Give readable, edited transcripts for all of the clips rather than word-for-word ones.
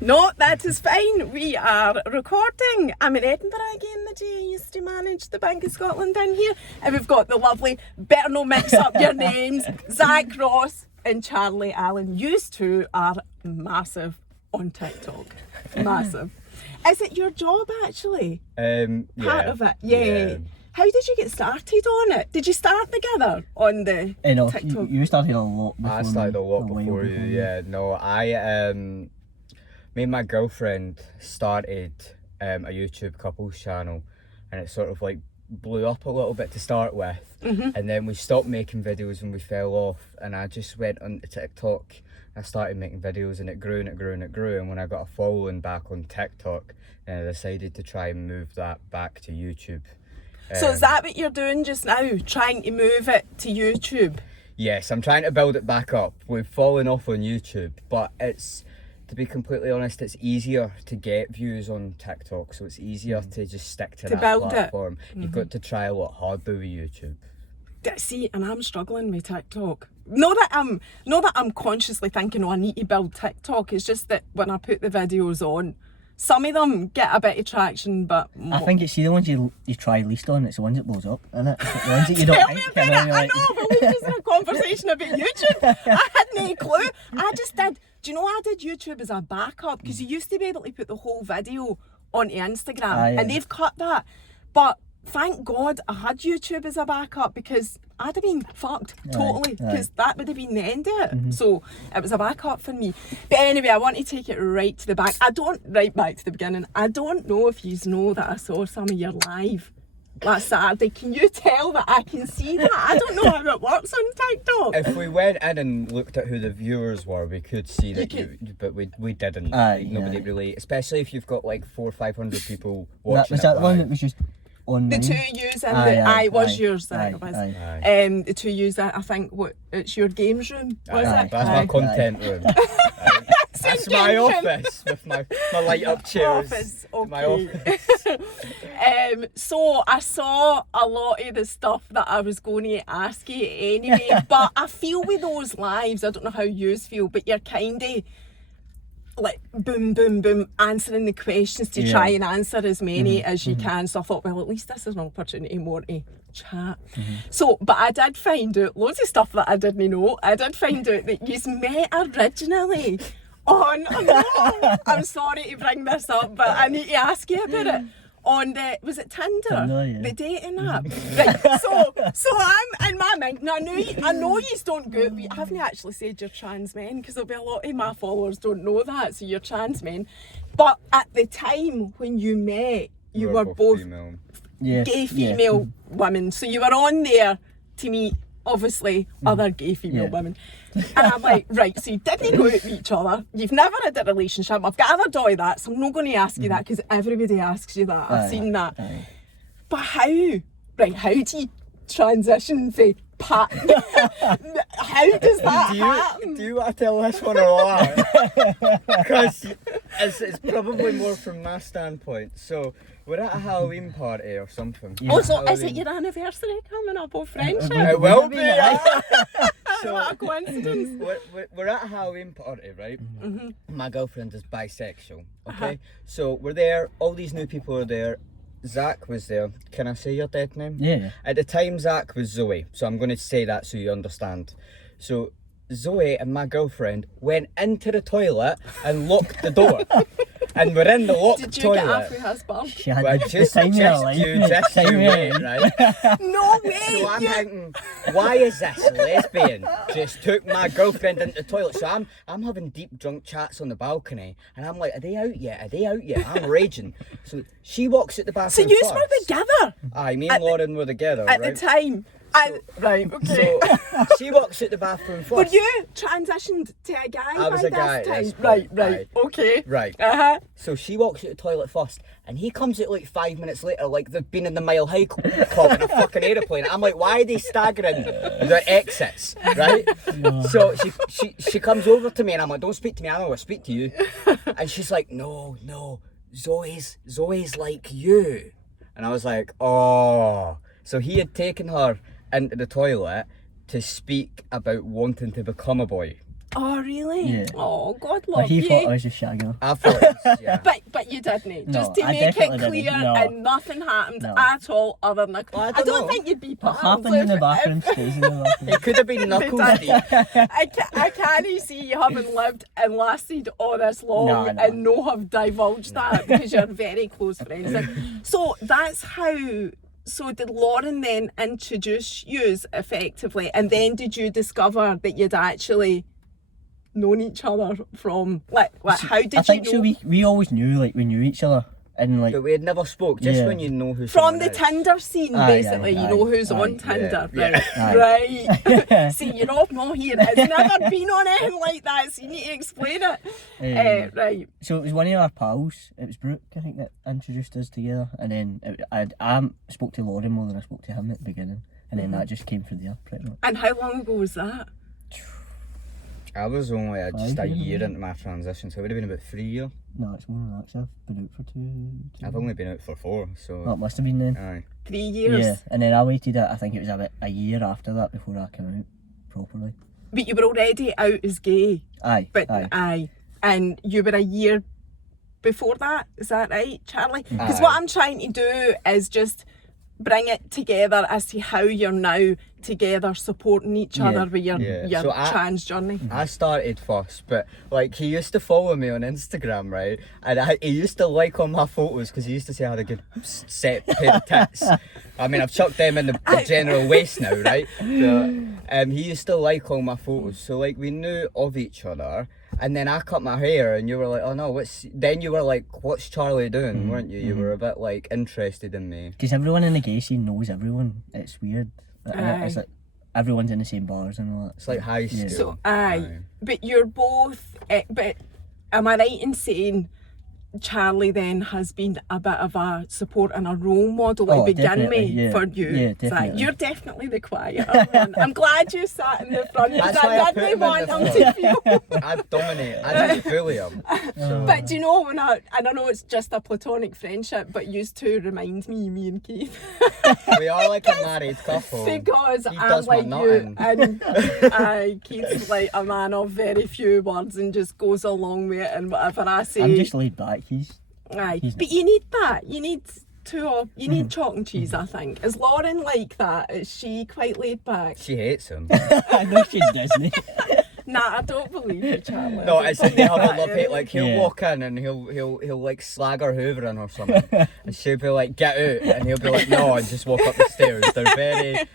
No, that is fine. We are recording. I'm in Edinburgh again the day I used to manage the Bank of Scotland in here. And we've got the lovely, better no mix up your names, Zak Ross and Charlie Allen. Yous two are massive on TikTok. Massive. Is it your job actually? Part of it? Yeah. How did you get started on it? Did you start together on the TikTok? You started a lot before I started a lot before you, yeah. No, me and my girlfriend started a YouTube couples channel, and it sort of like blew up a little bit to start with, and then we stopped making videos and we fell off, and I just went on TikTok. I started making videos and it grew and it grew and it grew, and when I got a following back on TikTok, then I decided to try and move that back to YouTube. So is that what you're doing just now? Trying to move it to YouTube? Yes, I'm trying to build it back up. We've fallen off on YouTube, but it's, to be completely honest, it's easier to get views on TikTok, so it's easier to just stick to that build platform. You've got to try a lot harder with YouTube. See, and I'm struggling with TikTok. Not that I'm consciously thinking, oh, I need to build TikTok. It's just that when I put the videos on, some of them get a bit of traction, but I think it's the ones you try least on. It's the ones that blows up, isn't it? It's the ones that you don't Tell me like. about it. I know, but we're just in a conversation about YouTube. I had no clue. I just did. Do you know I did YouTube as a backup? Because you used to be able to put the whole video onto Instagram, and they've cut that. But thank God I had YouTube as a backup, because I'd have been fucked totally, because that would have been the end of it. So it was a backup for me. But anyway, I want to take it right to the back. Right back to the beginning. I don't know if you know that I saw some of your live last Saturday. Can you tell that I can see that? I don't know how it works on TikTok. If we went in and looked at who the viewers were, we could see that but we didn't. Nobody really, especially if you've got like 400 or 500 people watching. Was that the one that was just on the mine? 2 U's and it was yours. The 2 U's, I think it's your games room, was it? That's my content room. That's my office with my light up chairs. Office, okay. My office. So I saw a lot of the stuff that I was going to ask you anyway, but I feel with those lives, I don't know how you feel, but you're kind of like boom, boom, boom, answering the questions to try and answer as many as you can. So I thought, well, at least this is an opportunity more to chat. So, but I did find out loads of stuff that I didn't know. I did find out that you met originally on, I'm sorry to bring this up, but I need to ask you about it. On was it Tinder? The dating app. Right. So I'm in my mind. Now I know you don't go. I haven't actually said you're trans men, because there'll be a lot of my followers don't know that. So you're trans men. But at the time when you met, you were both female. Gay female women. So you were on there to meet obviously other gay female women. And I'm like, right, so you didn't go out with each other, you've never had a relationship, I've gathered all that, so I'm not going to ask you that, because everybody asks you that, I've seen that. But how do you transition for Pat? How does that happen? Do you want to tell this one or what? Because it's probably more from my standpoint. So we're at a Halloween party or something. So is it your anniversary coming up of friendship? It will be. So what a coincidence. We're at a Halloween party, right? My girlfriend is bisexual, okay? So we're there, all these new people are there. Zach was there. Can I say your dead name? Yeah. At the time, Zach was Zoe, so I'm going to say that so you understand. So Zoe and my girlfriend went into the toilet and locked the door. And we're in the locked toilet. Did you get off with husband? She had well, just you wait, right? No way! So I'm thinking, why is this lesbian just took my girlfriend into the toilet? So I'm having deep drunk chats on the balcony, and I'm like, are they out yet? Are they out yet? I'm raging. So she walks at the bathroom. So you were together? Aye, me and Lauren were together, at right? the time. Right, okay. So she walks at the bathroom first. Were you transitioned to a guy? I was by a guy. this time? Right. Okay. Right. So she walks at the toilet first, and he comes out like 5 minutes later, like they've been in the Mile High Club in a fucking aeroplane. I'm like, why are they staggering their exits, right? So she comes over to me, and I'm like, don't speak to me, I don't want to speak to you. And she's like, no, Zoe's like you. And I was like, oh. So he had taken her into the toilet to speak about wanting to become a boy. Oh, really? Yeah. Oh, God But love he you. thought I was just shagging her. I thought it was, yeah. But you didn't. No, Just to I make it definitely clear, didn't. No. and nothing happened No. at all other than Well, I I don't don't know. think you'd be What pals happens in the if- bathroom stays in the bathroom. It could have been knuckles deep. I can't see you having lived and lasted all this long No. and no have divulged that because you're very close friends. So that's how. So did Lauren then introduce you effectively, and then did you discover that you'd actually known each other from like how did I think you so. know We always knew, like, we knew each other, and like, But we had never spoke, just Yeah. when you know who from someone the is. Tinder scene Aye, basically? aye, You know who's aye, on Tinder, yeah. right? See, you're off not here. It's never been on anything like that, so you need to explain it. Right. so it was one of our pals. It was Brooke, I think, that introduced us together, and then I spoke to Lauren more than I spoke to him at the beginning, and then that just came from there, pretty much. And how long ago was that? I was only just a 5 years year ago. into my transition, so it would have been about 3 years. No, it's more than that. 'Cause I've been out for two. I've only been out for 4, Oh, so. it must have been then. Aye. 3 years. Yeah, and then I waited. I think it was about a year after that before I came out properly. But you were already out as gay. Aye, But aye. and you were a year before that, is that right, Charlie? Because Aye. what I'm trying to do is just bring it together as to how you're now together supporting each Yeah, other with your yeah. So trans journey. I started first, but like he used to follow me on Instagram, right? And he used to like all my photos because he used to say I had a good set pair of tits. I mean, I've chucked them in the general waste now, right? So, he used to like all my photos, so like we knew of each other. And then I cut my hair, and you were like, "Oh no, what's?" Then you were like, "What's Charlie doing?" Weren't you? You were a bit like interested in me. Because everyone in the gay scene knows everyone. It's weird. Aye. It's like everyone's in the same bars and all that. It's like high school. So but you're both. But am I right in saying Charlie then has been a bit of a support and a role model to Oh, begin definitely, with yeah. for you? Yeah, Zak? definitely. You're definitely the quieter one. I'm glad you sat in the front because That's why I I put didn't him in want the him to feel. I dominate. I just bully him. So. But do you know when and I know it's just a platonic friendship, but used to remind me and Keith, We are like a married couple. because He I'm does my like you, nutting. and Keith's like a man of very few words and just goes along with it and whatever I say. I'm just laid back. Aye, he's but you need that. You need you need chalk and cheese. I think. Is Lauren like that? Is she quite laid back? She hates him. I know she doesn't. Nah, I don't believe you, Charlie. No, I it's don't like they have a believe love that. hate. Like he'll Yeah. walk in and he'll like slag her hoovering or something, and she'll be like, "Get out," and he'll be like, "No," and just walk up the stairs. They're very.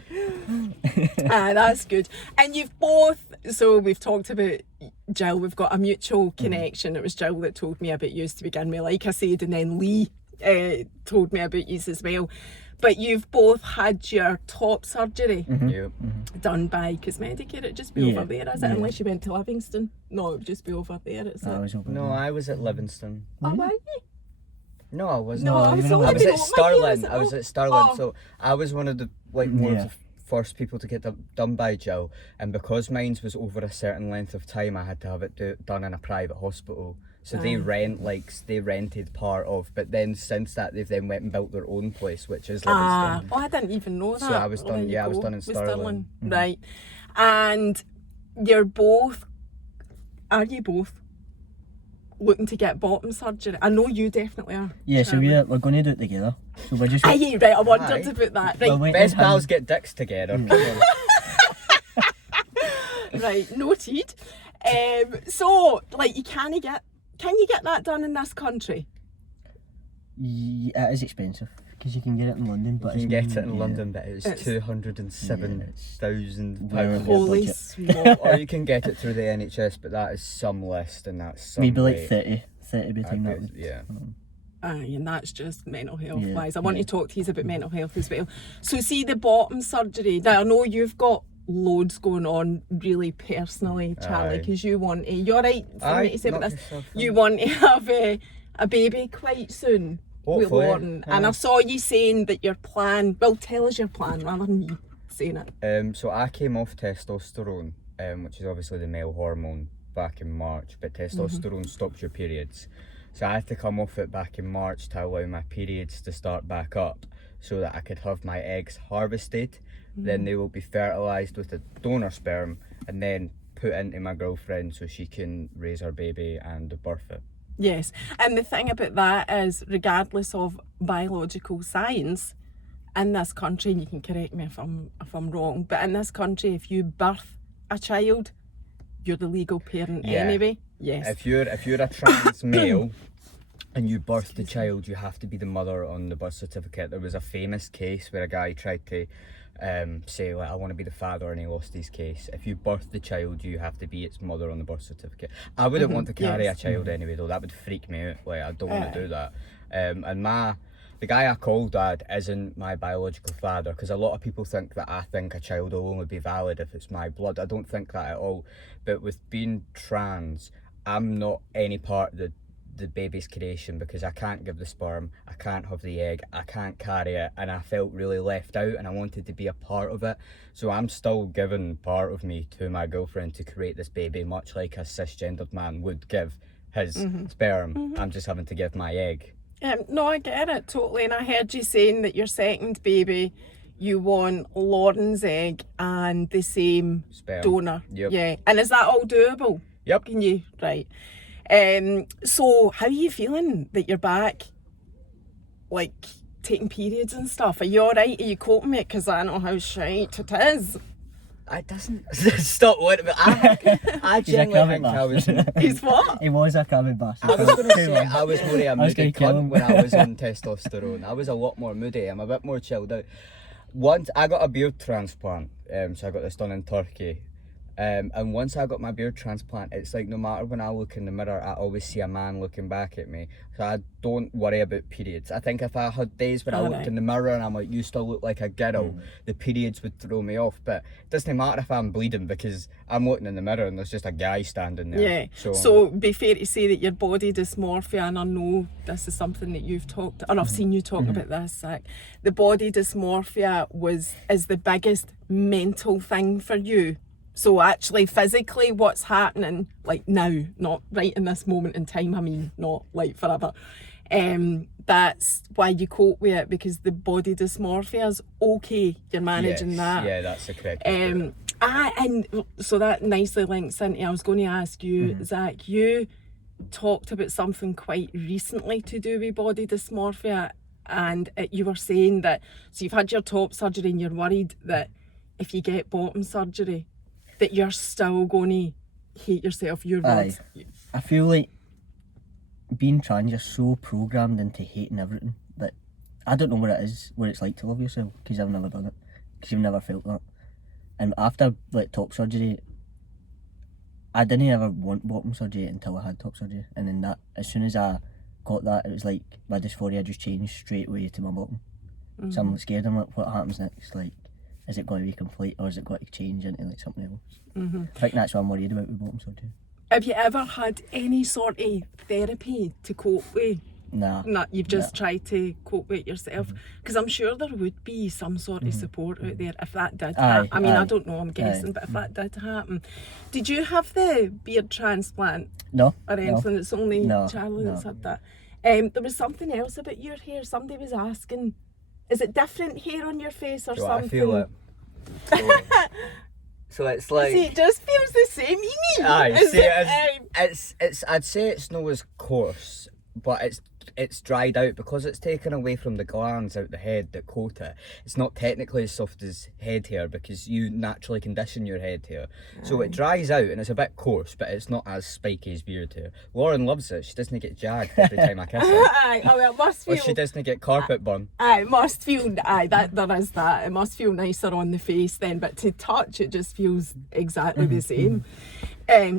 That's good. And you've both. So we've talked about Jill. We've got a mutual connection. It was Jill that told me about you to begin with, like I said, and then Lee told me about you as well. But you've both had your top surgery Yeah. done by Cosmedicare. It'd just be Yeah, over there, is it? yeah. Unless you went to Livingston. No, it would just be over there. It's I was over No, there. I was at Livingston. Oh, were you? No, I wasn't. No, I was even only I was been at over here, Stirling. is it? I was at Stirling, Oh. so I was one of the like more Yeah. of the first people to get done by Jill, and because mine was over a certain length of time, I had to have it done in a private hospital. So they rented part of, but then since that they've then went and built their own place, which is Livingston. I didn't even know that. So I was done- There you yeah, I was go, done in with Stirling. Right. And you're both, are you both looking to get bottom surgery? I know you definitely are. Yeah, so Charlie. we're going to do it together. So we're just. Aye, right, I wondered Aye. about that. Well, Right, wait, Best him- pals get dicks together. Come on. right, noted. So, like, can you get that done in this country? Yeah, it is expensive because you can get it in London, but You can it's get it in yeah. London, but it's It's- £207,000. Well, Holy budget. smoke. Or you can get it through the NHS, but that is some list and that's some Maybe like way. 30 between that. would- Yeah. Aye, and that's just mental health Yeah, wise. I want yeah. to talk to you about mental health as well. So see the bottom surgery. Now I know you've got loads going on really personally, Charlie, Aye. because you want to, you're right for me Aye, to say about knock this. yourself You out. want to have a baby quite soon with Hopefully, Lauren. And I aye. saw you saying that your plan, well, tell us your plan rather than me saying it. So I came off testosterone, which is obviously the male hormone, back in March, but testosterone stops your periods. So I had to come off it back in March to allow my periods to start back up so that I could have my eggs harvested. Then they will be fertilised with a donor sperm and then put into my girlfriend so she can raise her baby and birth it. Yes, and the thing about that is, regardless of biological science, in this country, and you can correct me if I'm wrong, but in this country, if you birth a child, you're the legal parent anyway. Yes. If you're a trans male and you birth the child, you have to be the mother on the birth certificate. There was a famous case where a guy tried to say, like, I want to be the father, and he lost his case. If you birth the child, you have to be its mother on the birth certificate. I wouldn't want to carry a child anyway, though. That would freak me out. Like, I don't want to do that. And the guy I call dad isn't my biological father, because a lot of people think that I think a child will only be valid if it's my blood. I don't think that at all. But with being trans, I'm not any part of the baby's creation, because I can't give the sperm, I can't have the egg, I can't carry it, and I felt really left out, and I wanted to be a part of it. So I'm still giving part of me to my girlfriend to create this baby, much like a cisgendered man would give his sperm. I'm just having to give my egg. No, I get it totally, and I heard you saying that your second baby, you want Lauren's egg and the same Sperm. donor. Yep. Yeah, and is that all doable? Yep. Can you? Right. So how are you feeling that you're back, like, taking periods and stuff? Are you alright? Are you coping with it? Because I know how shite it is. It doesn't stop worrying about. I genuinely think I was. He's what? He was a crabbing bastard. I was going to say I was more of a moody gonna kill cunt him. when I was on testosterone. I was a lot more moody. I'm a bit more chilled out. Once I got a beard transplant, so I got this done in Turkey. And once I got my beard transplant, it's like no matter when I look in the mirror, I always see a man looking back at me. So I don't worry about periods. I think if I had days when I looked in the mirror and I'm like, you still look like a girl, the periods would throw me off. But it doesn't matter if I'm bleeding, because I'm looking in the mirror and there's just a guy standing there. Yeah. So be fair to say that your body dysmorphia, and I know this is something that you've talked, and I've seen you talk about this, Zach. The body dysmorphia is the biggest mental thing for you. So actually, physically, what's happening, like now, not right in this moment in time, I mean, not like forever, that's why you cope with it, because the body dysmorphia is okay, you're managing that. Yeah, that's the correct and so that nicely links into, I was going to ask you, Zach, you talked about something quite recently to do with body dysmorphia, and you were saying that, so you've had your top surgery and you're worried that if you get bottom surgery, that you're still going to hate yourself, your words. I feel like being trans, you're so programmed into hating everything that I don't know what it is, what it's like to love yourself, because I've never done it, because you've never felt that. And after like top surgery, I didn't ever want bottom surgery until I had top surgery, and then that, as soon as I got that, it was like my dysphoria just changed straight away to my bottom. So I'm scared. I'm like, what happens next? Like, is it going to be complete, or is it going to change into like something else? I think that's what I'm worried about with bottom surgery. Have you ever had any sort of therapy to cope with? Nah. No, you've just tried to cope with it yourself? Because I'm sure there would be some sort of support out there if that did happen. I mean, I don't know, I'm guessing, but if that did happen. Did you have the beard transplant? No. Or anything? No. It's only Charlie that's had that. There was something else about your hair. Somebody was asking, is it different hair on your face or something? I feel it. So it's like, see, it just feels the same, you mean? Aye, see, it's I'd say it's not as coarse, but it's dried out because it's taken away from the glands out the head that coat it. It's not technically as soft as head hair because you naturally condition your head hair. So it dries out and it's a bit coarse, but it's not as spiky as beard hair. Lauren loves it. She doesn't get jagged every time I kiss her. Aye, oh, it must feel... Or she doesn't get carpet burn. Aye, it must feel... Aye, there is that. It must feel nicer on the face then, but to touch, it just feels exactly the same.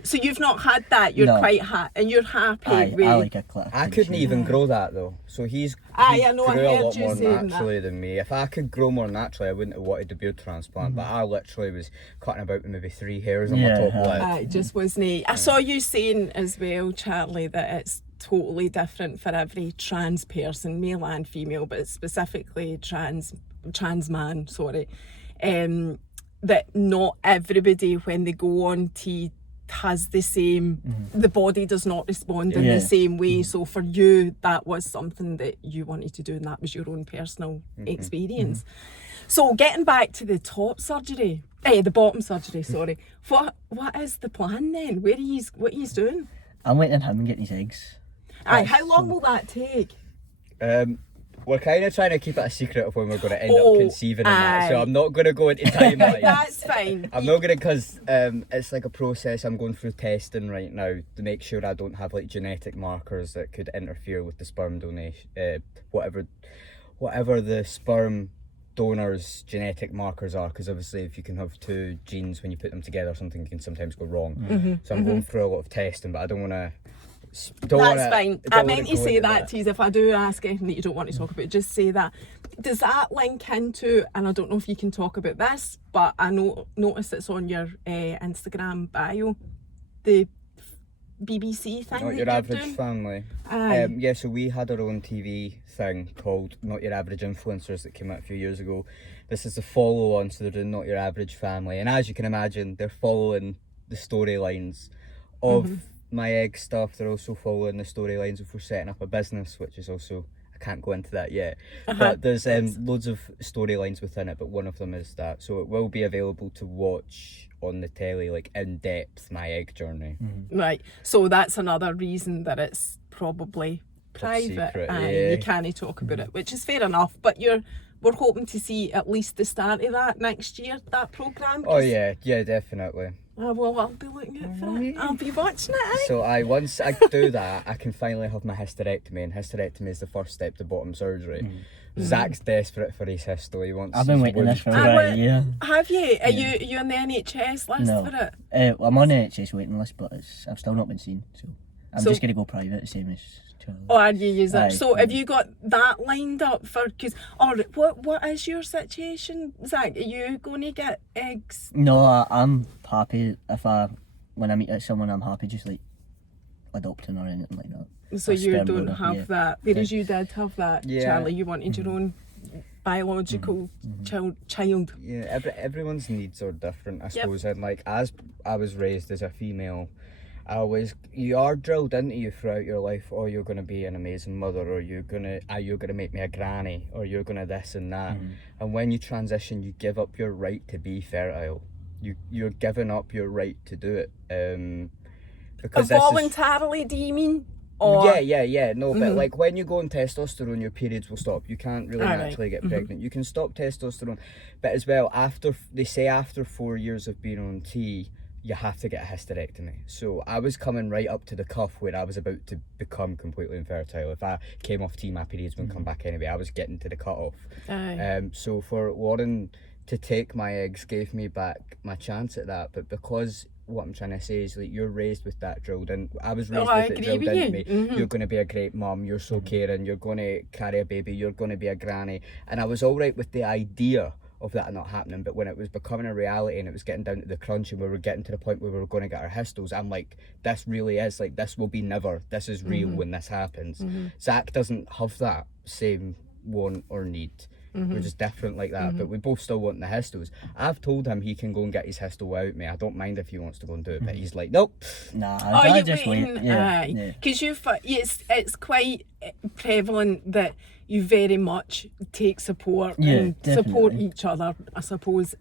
So you've not had that. You're quite and you're happy with... I like a clip. I couldn't even grow that though. So he I know, grew I a heard lot you more saying naturally than me. If I could grow more naturally, I wouldn't have wanted the beard transplant. But I literally was cutting about with maybe 3 hairs on my top lip. Aye, just wasn't. I saw you saying as well, Charlie, that it's totally different for every trans person, male and female, but specifically trans man. Sorry, that not everybody when they go on T has the same, the body does not respond in the same way. So for you, that was something that you wanted to do, and that was your own personal experience. So getting back to the top surgery, The bottom surgery, sorry. What is the plan then? What are you doing? I'm waiting on him and getting his eggs. Aye, how long will that take? We're kind of trying to keep it a secret of when we're going to end up conceiving and that, so I'm not going to go into timelines. That's fine. I'm not going to, because it's like a process. I'm going through testing right now to make sure I don't have like genetic markers that could interfere with the sperm donation, whatever the sperm donor's genetic markers are, because obviously if you can have two genes, when you put them together, something can sometimes go wrong. So I'm going through a lot of testing, but I don't want to. That's fine. I meant to say that to you. If I do ask anything that you don't want to talk about, just say that. Does that link into, and I don't know if you can talk about this, but I notice it's on your Instagram bio, the BBC thing. Not Your Average Family. Yeah, so we had our own TV thing called Not Your Average Influencers that came out a few years ago. This is the follow-on, so they're doing Not Your Average Family. And as you can imagine, they're following the storylines of my egg stuff. They're also following the storylines if we're setting up a business, which is also, I can't go into that yet. But there's loads of storylines within it, but one of them is that. So it will be available to watch on the telly, like in depth, my egg journey. Right, so that's another reason that it's probably private secret, and yeah. you can't talk about it, which is fair enough, but we're hoping to see at least the start of that next year, that programme. Oh yeah, definitely. Well, I'll be looking out for it. I'll be watching it. So once I do that, I can finally have my hysterectomy, and hysterectomy is the first step to bottom surgery. Zach's desperate for his hysto. He wants. I've been waiting this for about a year. Have you? Are you on the NHS list for it? I'm on the NHS waiting list, but I've still not been seen, so I'm just going to go private, the same as Charlie. Oh, are you using it? Aye, So have you got that lined up for, because, what is your situation, Zach? Are you going to get eggs? No, I'm happy when I meet someone, I'm happy just like adopting or anything like that. So A you sperm don't donor, have yeah. that, whereas you did have that, Yeah. Charlie. You wanted your own biological child. Yeah, everyone's needs are different, I suppose. And like, as I was raised as a female, you are drilled into you throughout your life, oh, you're going to be an amazing mother, or you're going to make me a granny, or you're going to this and that. And when you transition, you give up your right to be fertile. You're giving up your right to do it. Because Voluntarily, do you mean? Or... Yeah. No, but like when you go on testosterone, your periods will stop. You can't really naturally get pregnant. You can stop testosterone, but as well, after 4 years of being on T, you have to get a hysterectomy. So I was coming right up to the cuff where I was about to become completely infertile. If I came off T, my periods wouldn't come back anyway. I was getting to the cutoff. So for Lauren to take my eggs gave me back my chance at that. But because what I'm trying to say is, like, you're raised with that drilled in. I was raised with it drilled into me. You're going to be a great mum. You're so caring. You're going to carry a baby. You're going to be a granny. And I was all right with the idea of that not happening, but when it was becoming a reality and it was getting down to the crunch and we were getting to the point where we were going to get our hystos, I'm like, this really is, like, this will be never, this is real when this happens. Zach doesn't have that same want or need. We're just different like that, but we both still want the hystos. I've told him he can go and get his hysto without me. I don't mind if he wants to go and do it, but he's like, nope. Nah, I just waiting? wait. Yeah. Because it's quite prevalent that you very much take support and support each other, I suppose.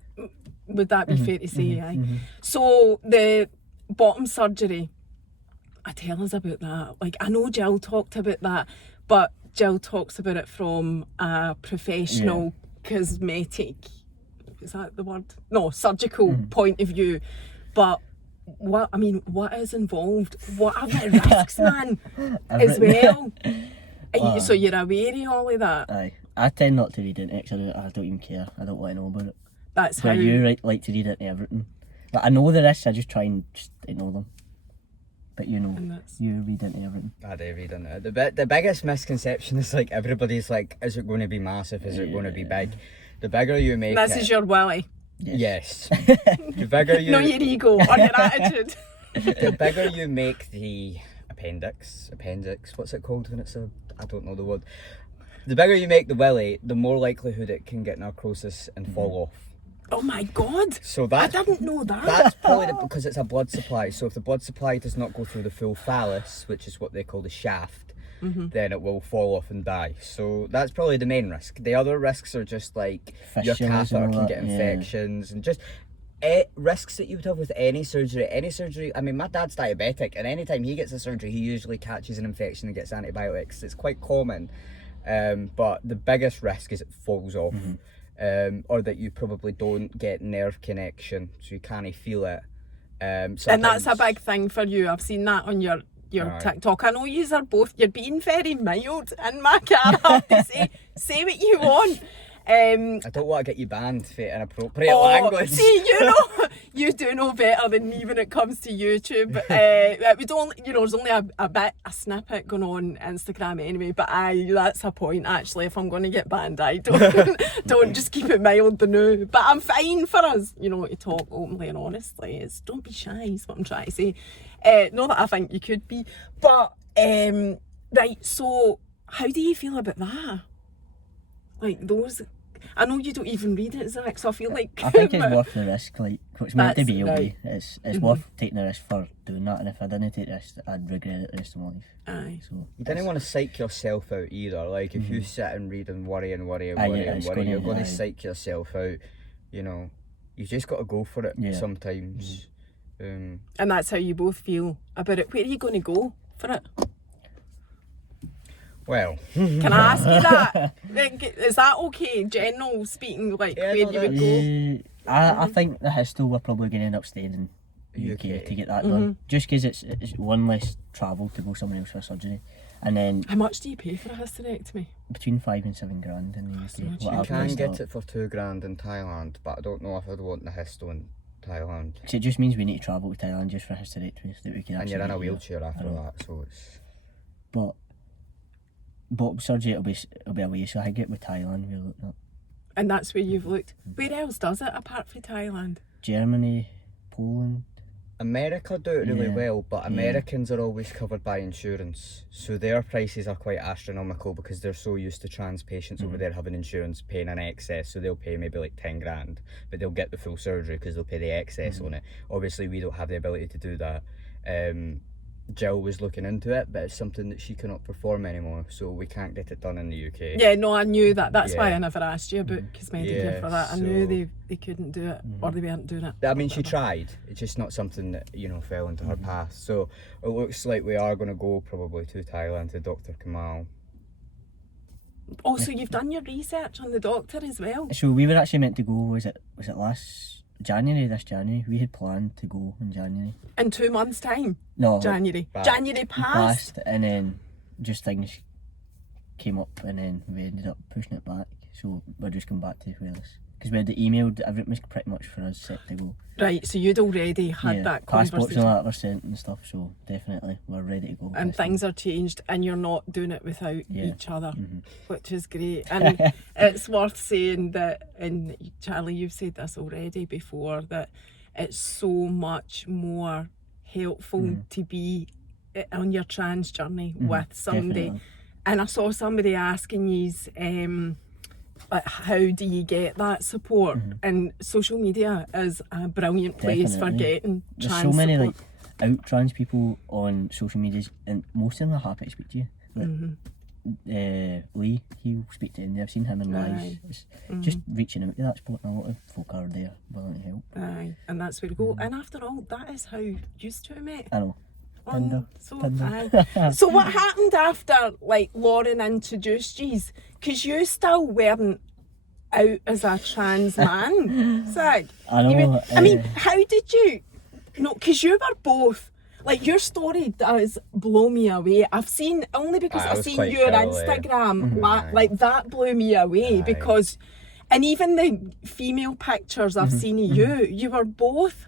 Would that be fair to say? So the bottom surgery, tell us about that. Like, I know Jill talked about that, but Jill talks about it from a professional cosmetic, is that the word? No, surgical point of view. But what is involved? What are the risks, man, as well? So you're aware of all of that? Aye. I tend not to read into it because I don't even care. I don't want to know about it. That's but how you like to read into everything. But I know the risks, I just try and just ignore them. But you read into everything. I do read into it. The biggest misconception is, like, everybody's like, is it going to be massive? Is it going to be big? The bigger you make this is your willy. Yes. The bigger you... Not your ego or your attitude. The bigger you make the appendix, what's it called when it's I don't know the word. The bigger you make the willy, the more likelihood it can get necrosis and fall off. Oh my God! So I didn't know that. That's probably because it's a blood supply. So if the blood supply does not go through the full phallus, which is what they call the shaft, then it will fall off and die. So that's probably the main risk. The other risks are just like your catheter can get infections and just risks that you would have with any surgery. I mean, my dad's diabetic, and anytime he gets a surgery, he usually catches an infection and gets antibiotics. It's quite common, but the biggest risk is it falls off, or that you probably don't get nerve connection, so you can't feel it. And that's a big thing for you. I've seen that on your TikTok. I know you're being very mild in my car. I have to say what you want. I don't want to get you banned for inappropriate language. See, you do know better than me when it comes to YouTube. We don't, there's only a snippet going on Instagram anyway. But that's a point actually. If I'm going to get banned, I don't just keep it mild. No, but I'm fine for us, to talk openly and honestly. Don't be shy. Is what I'm trying to say. Not that I think you could be, but right. So, how do you feel about that? Like those. I know you don't even read it, Zach, so I feel like... I think it's worth the risk, it's meant to be right. It's worth taking the risk for doing that, and if I didn't take the risk, I'd regret it the rest of my life. Aye. So you didn't want to psych yourself out either, like if you sit and read and worry, you're going to psych yourself out, You just got to go for it sometimes. And that's how you both feel about it. Where are you going to go for it? Well, can I ask you that? Is that okay, general speaking, where you would go? I think the Histol we're probably going to end up staying in the UK to get that done. Just because it's one less travel to go somewhere else for surgery. And then... How much do you pay for a hysterectomy? Between 5 and 7 grand in the UK. You can get it for 2 grand in Thailand, but I don't know if I'd want the Histol in Thailand. Because it just means we need to travel to Thailand just for a hysterectomy. So that we can and you're in a wheelchair after that, so it's... But surgery it'll be away, so I get with Thailand we're looking at. And that's where you've looked. Where else does it apart from Thailand? Germany, Poland. America do it really well, but Americans are always covered by insurance, so their prices are quite astronomical because they're so used to trans patients over there having insurance paying an excess, so they'll pay maybe like 10 grand, but they'll get the full surgery because they'll pay the excess on it. Obviously we don't have the ability to do that. Jill was looking into it, but it's something that she cannot perform anymore, so we can't get it done in the UK. Yeah, no, I knew that. That's why I never asked you about Cosmetica for that. I knew they couldn't do it, or they weren't doing it. I mean, she tried. It's just not something that, fell into her path. So it looks like we are going to go probably to Thailand, to Dr. Kamal. Oh, so you've done your research on the doctor as well? So we were actually meant to go, was it last... this January, we had planned to go in January. In 2 months' time? No. January. January passed. And then just things came up and then we ended up pushing it back. So we're just going back to Wales. Because we had emailed, everything was pretty much for us set to go. Right, so you'd already had that passports conversation. and all that were sent and stuff, so definitely we're ready to go. And things are changed and you're not doing it without each other, which is great. And it's worth saying that, and Charlie, you've said this already before, that it's so much more helpful to be on your trans journey with somebody. Definitely. And I saw somebody asking you, how do you get that support? And social media is a brilliant place for getting There's trans so many support. out trans people on social media, and most of them are happy to speak to you. Lee, he'll speak to India. I've seen him in live. It's just reaching out to that sport, and a lot of folk are there willing to help. Aye, and that's where we go. And after all, that is how you two met. I know. Tinder. So what happened after Lauren introduced yous? Because you still weren't out as a trans man, Zach. I know. I mean, how did you? Because you were both. Your story does blow me away. I've seen, only because I've seen your Instagram, that blew me away because, and even the female pictures I've seen of you were both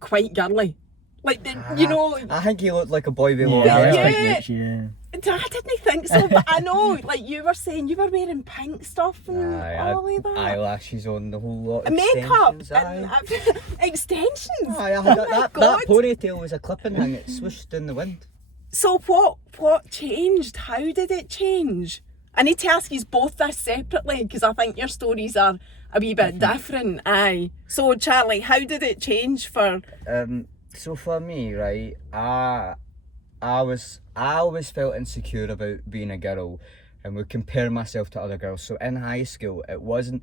quite girly. I think he looked like a boy with long I hair. didn't think so, but I know, you were saying you were wearing pink stuff and all of that. Eyelashes on, the whole lot. Makeup and extensions. That ponytail was a clipping hang, it swooshed in the wind. So what changed? How did it change? I need to ask you both this separately because I think your stories are a wee bit different. Aye. So Charlie, how did it change for? So for me, right, I always felt insecure about being a girl and would compare myself to other girls. So in high school, it wasn't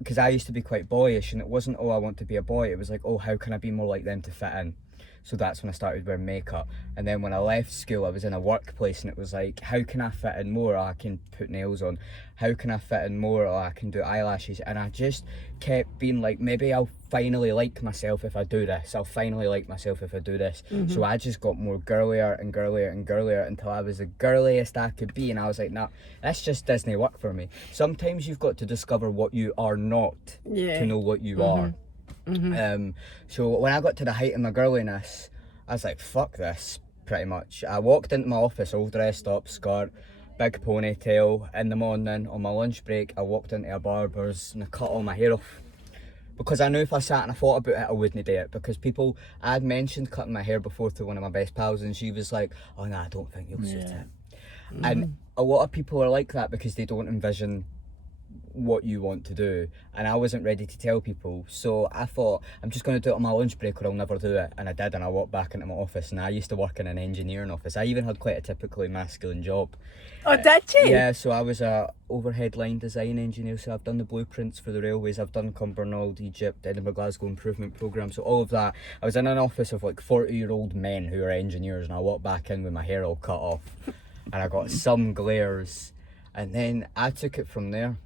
because I used to be quite boyish, and it wasn't, oh, I want to be a boy. It was like, oh, how can I be more like them to fit in? So that's when I started wearing makeup. And then when I left school, I was in a workplace, and it was like, how can I fit in more? Oh, I can put nails on. How can I fit in more? Oh, I can do eyelashes. And I just kept being like, maybe I'll finally like myself if I do this. I'll finally like myself if I do this. So I just got more girlier and girlier and girlier until I was the girliest I could be. And I was like, nah, that's just Disney work for me. Sometimes you've got to discover what you are not to know what you are. So when I got to the height of my girliness, I was like, fuck this, pretty much. I walked into my office all dressed up, skirt, big ponytail. In the morning on my lunch break, I walked into a barber's and I cut all my hair off, because I knew if I sat and I thought about it, I wouldn't do it. Because I had mentioned cutting my hair before to one of my best pals, and she was like, oh no, I don't think you'll suit it. And a lot of people are like that because they don't envision what you want to do, and I wasn't ready to tell people, so I thought, I'm just going to do it on my lunch break or I'll never do it. And I did, and I walked back into my office, and I used to work in an engineering office. I even had quite a typically masculine job. Oh, did you? Yeah, so I was a overhead line design engineer, so I've done the blueprints for the railways, I've done Cumbernauld, Egypt, Edinburgh, Glasgow improvement programme, so all of that. I was in an office of like 40-year-old men who are engineers, and I walked back in with my hair all cut off and I got some glares, and then I took it from there.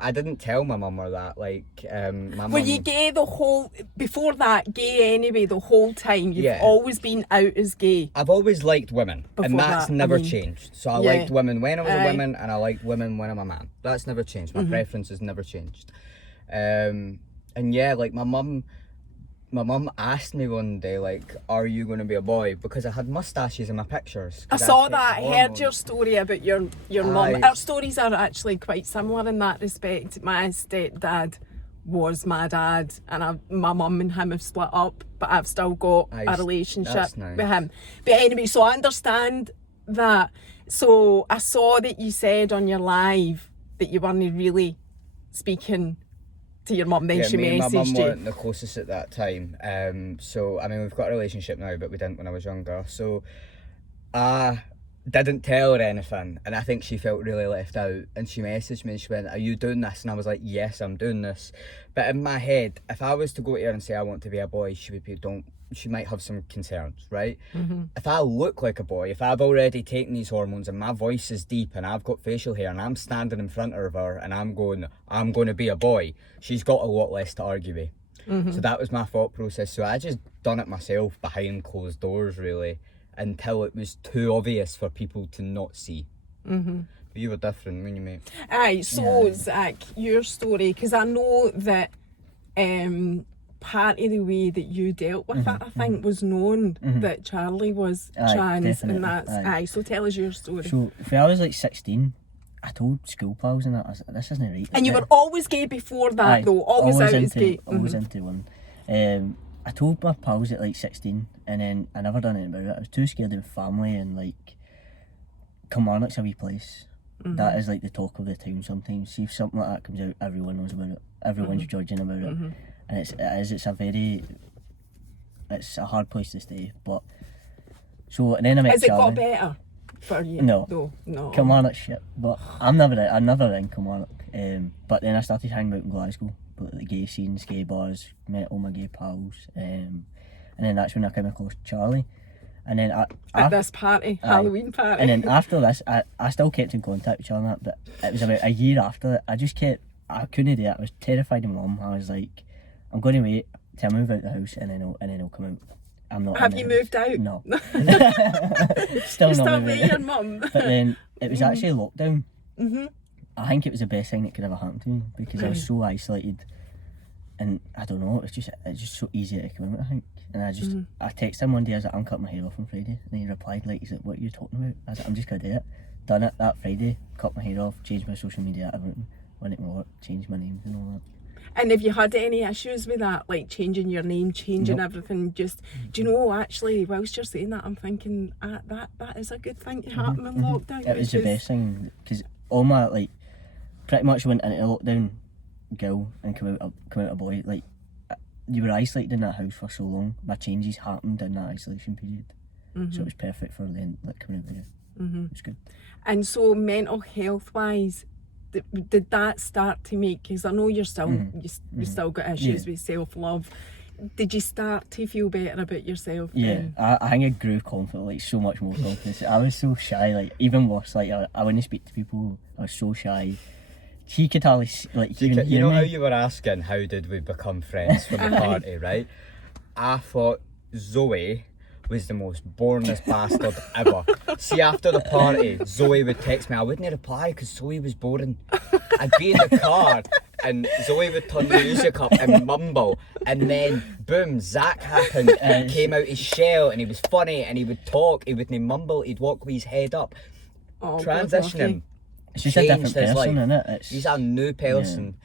I didn't tell my mum or that, like, my Were you gay before that, gay anyway, the whole time? You've always been out as gay? I've always liked women, and that's never changed. So I liked women when I was a woman, and I liked women when I'm a man. That's never changed. My preference has never changed. And yeah, like my mum asked me one day, like, are you going to be a boy? Because I had moustaches in my pictures. I saw that, heard your story about your mum. Our stories are actually quite similar in that respect. My stepdad was my dad, and my mum and him have split up, but I've still got a relationship with him. But anyway, so I understand that. So I saw that you said on your live that you weren't really speaking to your mum, then she messaged my mum you. weren't the closest at that time. So I mean, we've got a relationship now, but we didn't when I was younger. So I didn't tell her anything, and I think she felt really left out. And she messaged me and she went, "Are you doing this?" And I was like, "Yes, I'm doing this." But in my head, if I was to go to her and say I want to be a boy, she would be she might have some concerns, right? If I look like a boy, if I've already taken these hormones and my voice is deep and I've got facial hair and I'm standing in front of her and I'm going to be a boy, she's got a lot less to argue with. So that was my thought process. So I just done it myself behind closed doors, really, until it was too obvious for people to not see. You were different, weren't you, mate? Aye, so Zach, your story, because I know that part of the way that you dealt with it, I think, was known that Charlie was trans, definitely. and that's so tell us your story. So when I was like 16, I told school pals and that, I was like, this isn't right. And you were always gay before that, though, always out as gay. Always into one. I told my pals at like 16, and then I never done anything about it. I was too scared of family, and like, Kilmarnock's a wee place. That is like the talk of the town sometimes. See, if something like that comes out, everyone knows about it. Everyone's judging about it. And it's a hard place to stay. But so, and then I met Has it Charlie. got better for you? No. No. Kilmarnock's shit. But I'm never in Kilmarnock. But then I started hanging out in Glasgow, but the gay scenes, gay bars, met all my gay pals, and then that's when I came across Charlie. And then at this party, Halloween party. And then after this, I still kept in contact with Charlie, but it was about a year after that. I couldn't do it. I was terrified of my mum. I was like, I'm going to wait till I move out the house, and then I'll come out. I'm not. Have you moved out? No. Still not not moving with your mum. But then it was actually lockdown. I think it was the best thing that could ever happen to me, because I was so isolated, and I don't know, it's just so easy to come out, I think. And I texted him one day, I was like, I'm cutting my hair off on Friday, and he replied like, he's like, what are you talking about? I was like, I'm just gonna do it. Done it that Friday, cut my hair off, changed my social media, everything, went to my work, changed my name and all that. And have you had any issues with that, like changing your name, changing everything? Just, do you know, actually, whilst you're saying that, I'm thinking that is a good thing to happen in lockdown. It was the best thing, because all my, like, pretty much went into lockdown girl and come out a boy. Like, you were isolated in that house for so long. My changes happened in that isolation period, so it was perfect for then, like, coming out there. It was good. And so, mental health wise, did that start to make, because I know you're still, you still got issues with self-love. Did you start to feel better about yourself? Yeah, I think I grew confident, like so much more confidence. I was so shy, like even worse, like I wouldn't speak to people. I was so shy. She could hardly like even You know hear how me. you were asking how did we become friends from the party, right? I thought Zoe was the most boringest bastard ever. See, after the party, Zoe would text me. I wouldn't reply because Zoe was boring. I'd be in the car and Zoe would turn the music up and mumble, and then boom, Zak happened and he came out his shell and he was funny and he would talk, he wouldn't mumble, he'd walk with his head up. Oh, Transitioning. She's a different changed his person, life. innit? He's a new person.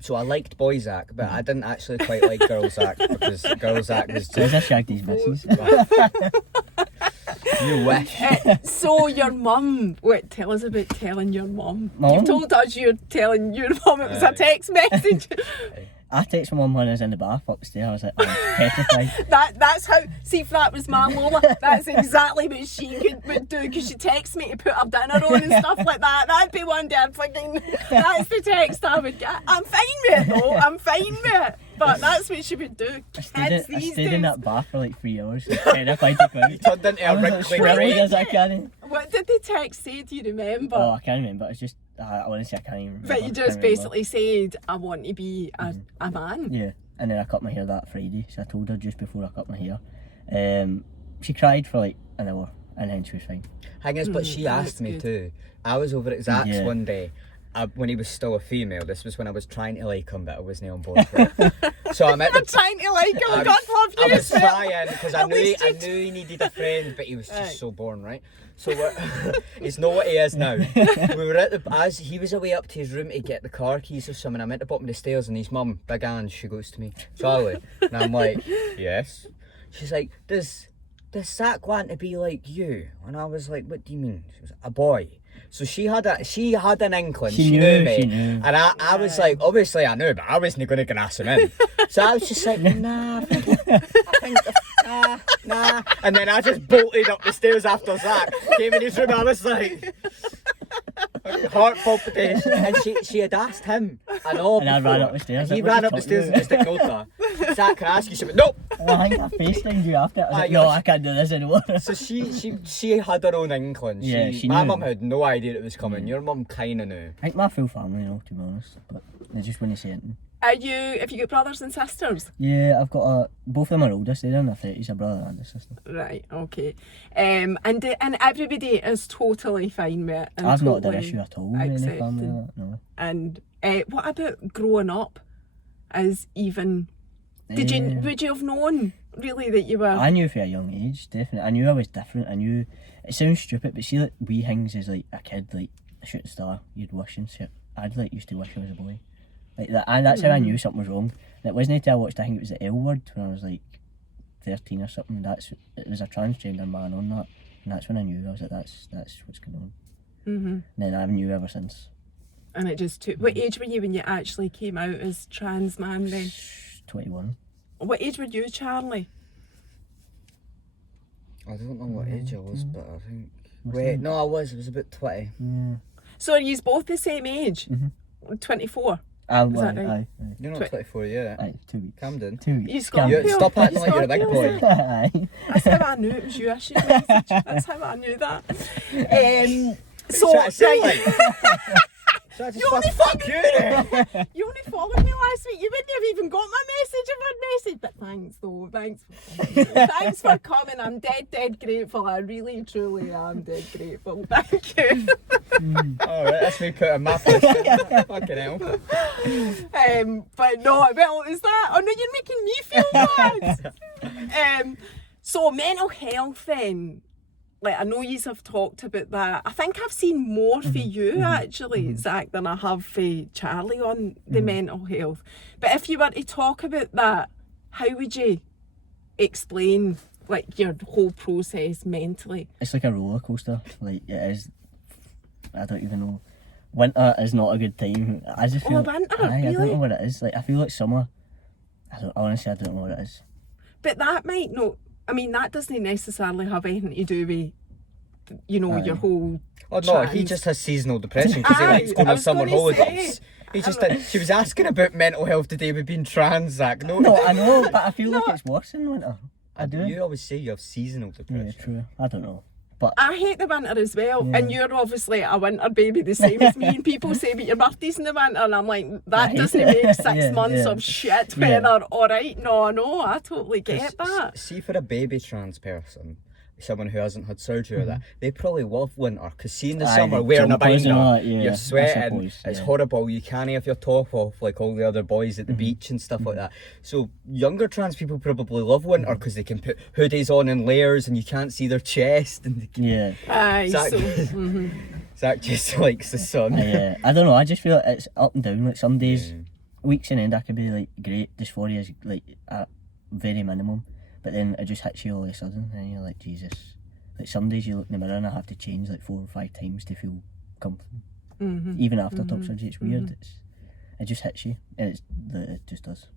So I liked boy Zak, but I didn't actually quite like girl Zak because girl Zak was There's just a shagged these misses. you wish. So your mum, wait, tell us about telling your mum. My You've mum? told us you're telling your mum it was a text message. I texted my mum when I was in the bath upstairs. I was like, I'm petrified. That's how, see if that was my Lola, that's exactly what she would do, because she texts me to put her dinner on and stuff like that. That'd be one day I'm thinking, that's the text I would get. I'm fine with it though, I'm fine with it. But that's what she would do. I Kids these stayed in days. that bath for like 3 hours. I was terrified to go out. Turned into I a was as wrinkly shriveled grey. as I can. What did the text say, do you remember? Oh, I can't remember. It's just, honestly, I can't even remember. But you I can't just remember. basically said, I want to be a man. Yeah, and then I cut my hair that Friday, so I told her just before I cut my hair. She cried for like an hour, and then she was fine. Hang on, but she that's asked me good. too. I was over at Zak's Yeah. one day when he was still a female. This was when I was trying to like him, but I wasn't on board for it. So I'm at I'm the trying to like him, I God was- love you. I was Phil. trying because I At knew least I you knew he needed a friend, but he was just Right. so boring, right? So he's not what he is now. We were at as he was away up to his room to get the car keys or something. I'm at the bottom of the stairs, and his mum, Big Ange, she goes to me, Charlie, and I'm like, yes. She's like, does Zak want to be like you? And I was like, what do you mean? She was like, a boy. So she had an inkling. She She knew, knew me, she knew. and I was like, obviously I knew, but I wasn't going to grass him in. So I was just like, nah, I think nah. And then I just bolted up the stairs after Zak came in his room. I was like, heart palpitation, and she had asked him. I know. And I ran up the stairs, And he like, what ran are up you the stairs and talking just ignored her. Zak, can I ask you something? Nope. I think I FaceTimed you after it. I was like, Aye, no, I can't do this anymore. So she had her own inkling. Yeah, she my knew. mum had no idea it was coming. Your mum kind of knew. I think my full family know, to be honest, but they just wouldn't say anything. Have you got brothers and sisters? Yeah, I've got both of them are older, so they're in their 30s, a brother and a sister. Right, okay. And everybody is totally fine with it. And I've not had an totally issue at all with any accepting. family like that, no. And what about growing up as even... Would you have known, really, that you were... I knew from a young age, definitely. I knew I was different. I knew, it sounds stupid, but see, like, wee things as like a kid, like a shooting star, you'd wish and shit. I'd like used to wish I was a boy. Like that, and that's how I knew something was wrong. And it wasn't until I watched, I think it was the L Word when I was like 13 or something. It was a transgender man on that, and that's when I knew. I was like, that's what's going on. And then I knew ever since. And it just took... What age were you when you actually came out as trans man then? 21. What age were you, Charlie? I don't know what age I was, but I think. Wait, no, I was. It was about 20. Yeah. So are you both the same age? 24? Is that right? Aye, You're not 24 yet. aye, 2 weeks. Camden. 2 weeks. You Scorpio? Camden. Stop acting You like you're a big Scorpio? boy. Aye. That's how I knew it was you. I should message. That's how I knew that. So, Trying to say, right, like, trying to only fuck you then. you only followed me last week. You wouldn't have even got my message if I'd messaged. But thanks, though. Thanks for coming. I'm dead grateful. I really, truly am dead grateful. Thank you. Alright, that's me putting my place. Fucking hell. But no, well, is that? Oh no, you're making me feel bad. So mental health then. Like, I know you have talked about that. I think I've seen more for you actually, Zak, than I have for Charlie on the mental health. But if you were to talk about that, how would you explain like your whole process mentally? It's like a roller coaster. Like, it is. I don't even know. Winter is not a good time. I just feel. Winter, I don't really? know what it is. Like, I feel like summer. Honestly, I don't know what it is. But that might not, I mean, that doesn't necessarily have anything to do with you know, your whole. Oh no, he trans- just has seasonal depression because he likes going I on was summer gonna holidays. say. He just she was asking about mental health today with being trans, Zach. No, No, I know, but I feel like it's worse in winter. I do. You always say you have seasonal Yeah, depression. true. I don't know. But I hate the winter as well, and you're obviously a winter baby the same as me. And people say, "But your birthday's in the winter," and I'm like, "That hate doesn't it. make 6 Yeah, months yeah. of shit Yeah. weather." All right, no, I totally get that. See, for a baby trans person, someone who hasn't had surgery or that, they probably love winter because see in the Aye, summer the wearing a jumpers and binder, all that, yeah, I you're sweating, suppose, it's yeah. horrible. You can't have your top off like all the other boys at the beach and stuff like that. So younger trans people probably love winter because they can put hoodies on in layers and you can't see their chest. And they can... yeah. Aye, Zach, so Zach just likes the sun. I don't know, I just feel like it's up and down. Like some days, weeks in end, I could be like, great, dysphoria is like at very minimum. But then it just hits you all of a sudden and you're like, Jesus. Like some days you look in the mirror and I have to change like 4 or 5 times to feel comfortable. Even after top surgery, it's weird. It just hits you, and it just does.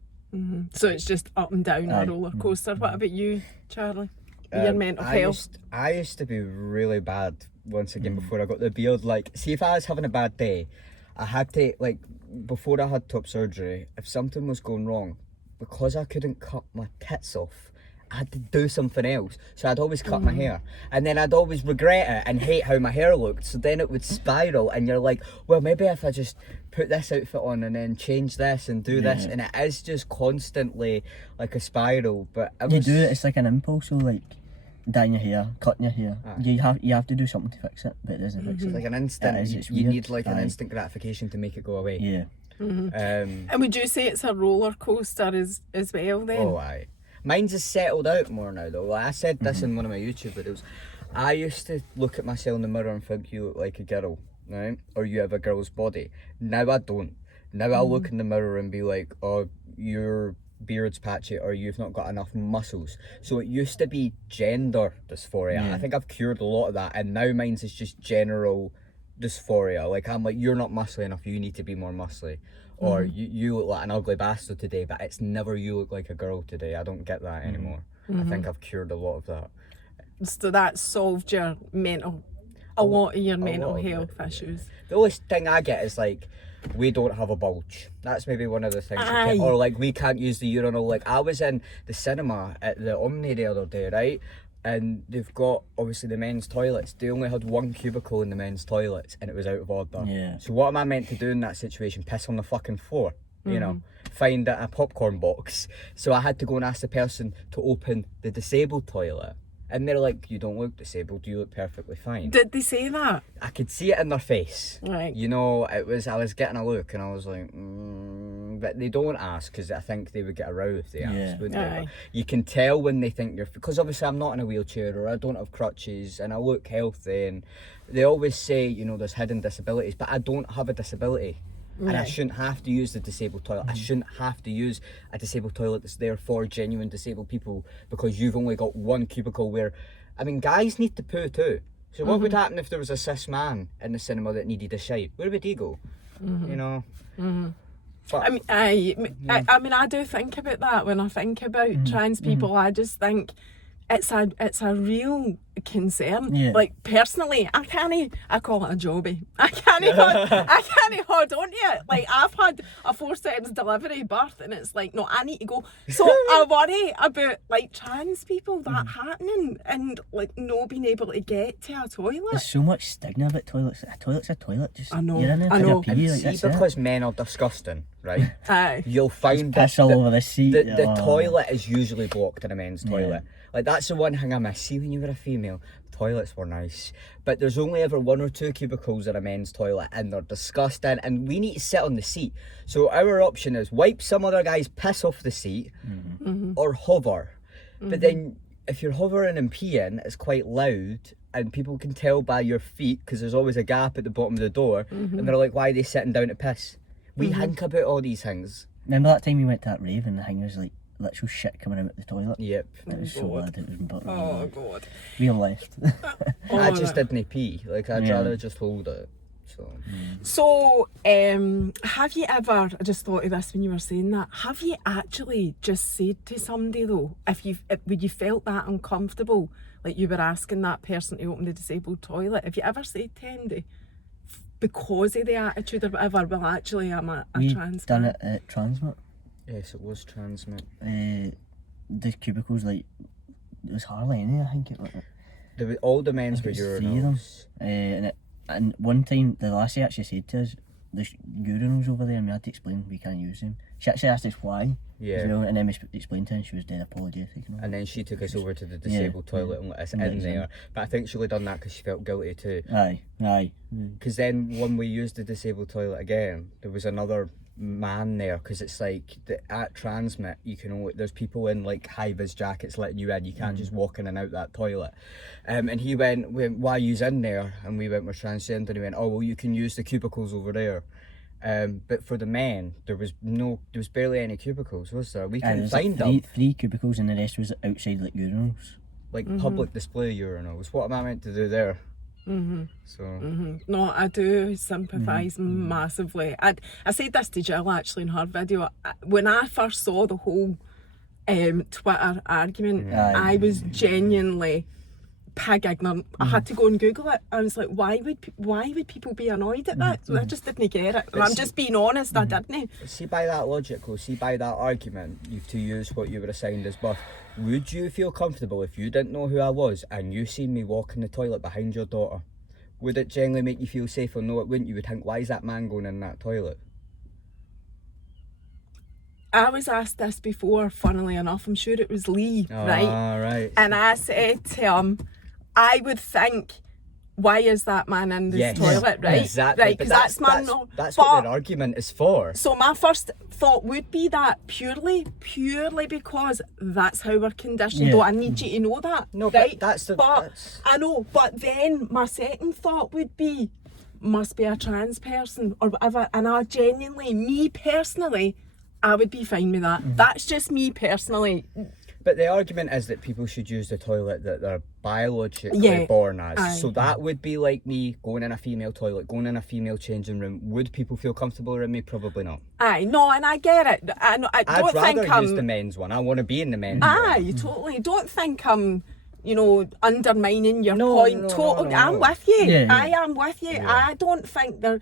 so it's just up and down Aye. a roller coaster. What about you, Charlie? Your mental health. I used to be really bad once again before I got the beard. Like, see, if I was having a bad day, I had to, like, before I had top surgery, if something was going wrong, because I couldn't cut my tits off, I had to do something else. So I'd always cut my hair. And then I'd always regret it and hate how my hair looked. So then it would spiral and you're like, well, maybe if I just put this outfit on and then change this and do this. And it is just constantly like a spiral. But it You was... do it, it's like an impulse, so like dyeing your hair, cutting your hair. You have to do something to fix it, but it doesn't fix it. like an instant, It is, it's you weird. need like an Aye. instant gratification to make it go away. Yeah. And would you say it's a roller coaster as well then? Oh, aye. Mine's has settled out more now though. Like I said this in one of my YouTube videos. I used to look at myself in the mirror and think you look like a girl, right? Or you have a girl's body. Now I don't. Now I look in the mirror and be like, oh, your beard's patchy or you've not got enough muscles. So it used to be gender dysphoria. Yeah. I think I've cured a lot of that, and now mine's is just general dysphoria. Like I'm like, you're not muscly enough, you need to be more muscly. Or you look like an ugly bastard today, but it's never you look like a girl today. I don't get that anymore. I think I've cured a lot of that. So that solved your a lot of your mental lot of it, health yeah. issues. The only thing I get is like, we don't have a bulge. That's maybe one of the things. Aye. Or like, we can't use the urinal. Like, I was in the cinema at the Omni the other day, right? And they've got, obviously, the men's toilets. They only had one cubicle in the men's toilets, and it was out of order. Yeah. So what am I meant to do in that situation? Piss on the fucking floor? You know? Find a popcorn box. So I had to go and ask the person to open the disabled toilet. And they're like, you don't look disabled, you look perfectly fine. Did they say that? I could see it in their face. Right. You know, I was getting a look and I was like, but they don't ask because I think they would get aroused if they asked, Yeah. wouldn't they? Aye. But you can tell when they think you're, because obviously I'm not in a wheelchair or I don't have crutches and I look healthy, and they always say, you know, there's hidden disabilities, but I don't have a disability. And I Right. shouldn't have to use the disabled toilet. I shouldn't have to use a disabled toilet that's there for genuine disabled people because you've only got one cubicle where, I mean, guys need to poo too. So what would happen if there was a cis man in the cinema that needed a shite? Where would he go? You know? But I mean, I mean, I do think about that when I think about trans people. I just think it's a real concern. Yeah. Like personally, I call it a jobby. I can't hold on to it. Like I've had a 4 steps delivery birth, and it's like, no, I need to go. So I worry about like trans people that happening and like no being able to get to a toilet. There's so much stigma about toilets. A toilet's a toilet. Just I know, you're in there, I take a know. pee, like, see, that's it. because men are disgusting, right? Aye. You'll find Piss all over the seat. the Oh. toilet is usually blocked in a men's toilet. Like that's the one thing I miss. See, when you were a female, toilets were nice, but there's only ever 1 or 2 cubicles in a men's toilet, and they're disgusting. And we need to sit on the seat. So our option is wipe some other guy's piss off the seat, or hover. But then if you're hovering and peeing, it's quite loud. And people can tell by your feet because there's always a gap at the bottom of the door, and they're like, "Why are they sitting down to piss?" We think about all these things. Remember that time we went to that rave and the thing was like literal shit coming out of the toilet? Yep. It was so bad. It was but Oh God. real left. I Oh, just didn't pee. Like I'd Yeah. rather just hold it. So So, have you ever, I just thought of this when you were saying that, have you actually just said to somebody though, when you felt that uncomfortable, like you were asking that person to open the disabled toilet, have you ever said to anybody, because of the attitude or whatever, well actually I'm a trans done man? it at Transmit. Yes, it was Transmit. The cubicles, like, there was hardly any, I think it was. All the men's I were think it was 3 of them. urinals. And one time, the lassie actually said to us, there's urinals over there, and we had to explain we can't use them. She actually asked us why, Yeah. as well, and then we explained to her, and she was dead apologetic. And all. And then she took us over to the disabled toilet and let us in there. But I think she only done that because she felt guilty too. Aye. Because then when we used the disabled toilet again, there was another man there, because it's like at Transmit you can only, there's people in like high-vis jackets letting you in, you can't just walk in and out that toilet. And he went, why you's in there? And we went, we're transgender. And he went, oh well, you can use the cubicles over there. But for the men, there was barely any cubicles, was there? We couldn't find them. Three cubicles, and the rest was outside, like, urinals. Like public display urinals. What am I meant to do there? So No, I do sympathise massively. I said this to Jill actually in her video. When I first saw the whole Twitter argument, I was genuinely pig ignorant. I had to go and Google it. I was like, why would people be annoyed at that? I just didn't get it. I'm just being honest, I didn't. see, by that logic, or see by that argument, you've to use what you were assigned as birth. Would you feel comfortable if you didn't know who I was and you seen me walk in the toilet behind your daughter? Would it generally make you feel safer? No, it wouldn't. You would think, why is that man going in that toilet? I was asked this before, funnily enough. I'm sure it was Lee, Right. And I said to him, I would think, why is that man in this toilet, right? Exactly. Right, because that's what what their argument is for. So my first thought would be that purely because that's how we're conditioned. Yeah. Though I need you to know that. No, right? but I know, but then my second thought would be, must be a trans person or whatever. And me personally, I would be fine with that. That's just me personally. But the argument is that people should use the toilet that they're biologically born as. Aye. So that would be like me going in a female toilet, going in a female changing room. Would people feel comfortable around me? Probably not. Aye, no, and I get it. I'd rather use the men's one. I want to be in the men's one. Aye, totally. Don't think I'm, undermining your point. No, Totally. no. I'm with you. Yeah. I am with you. Yeah. I don't think there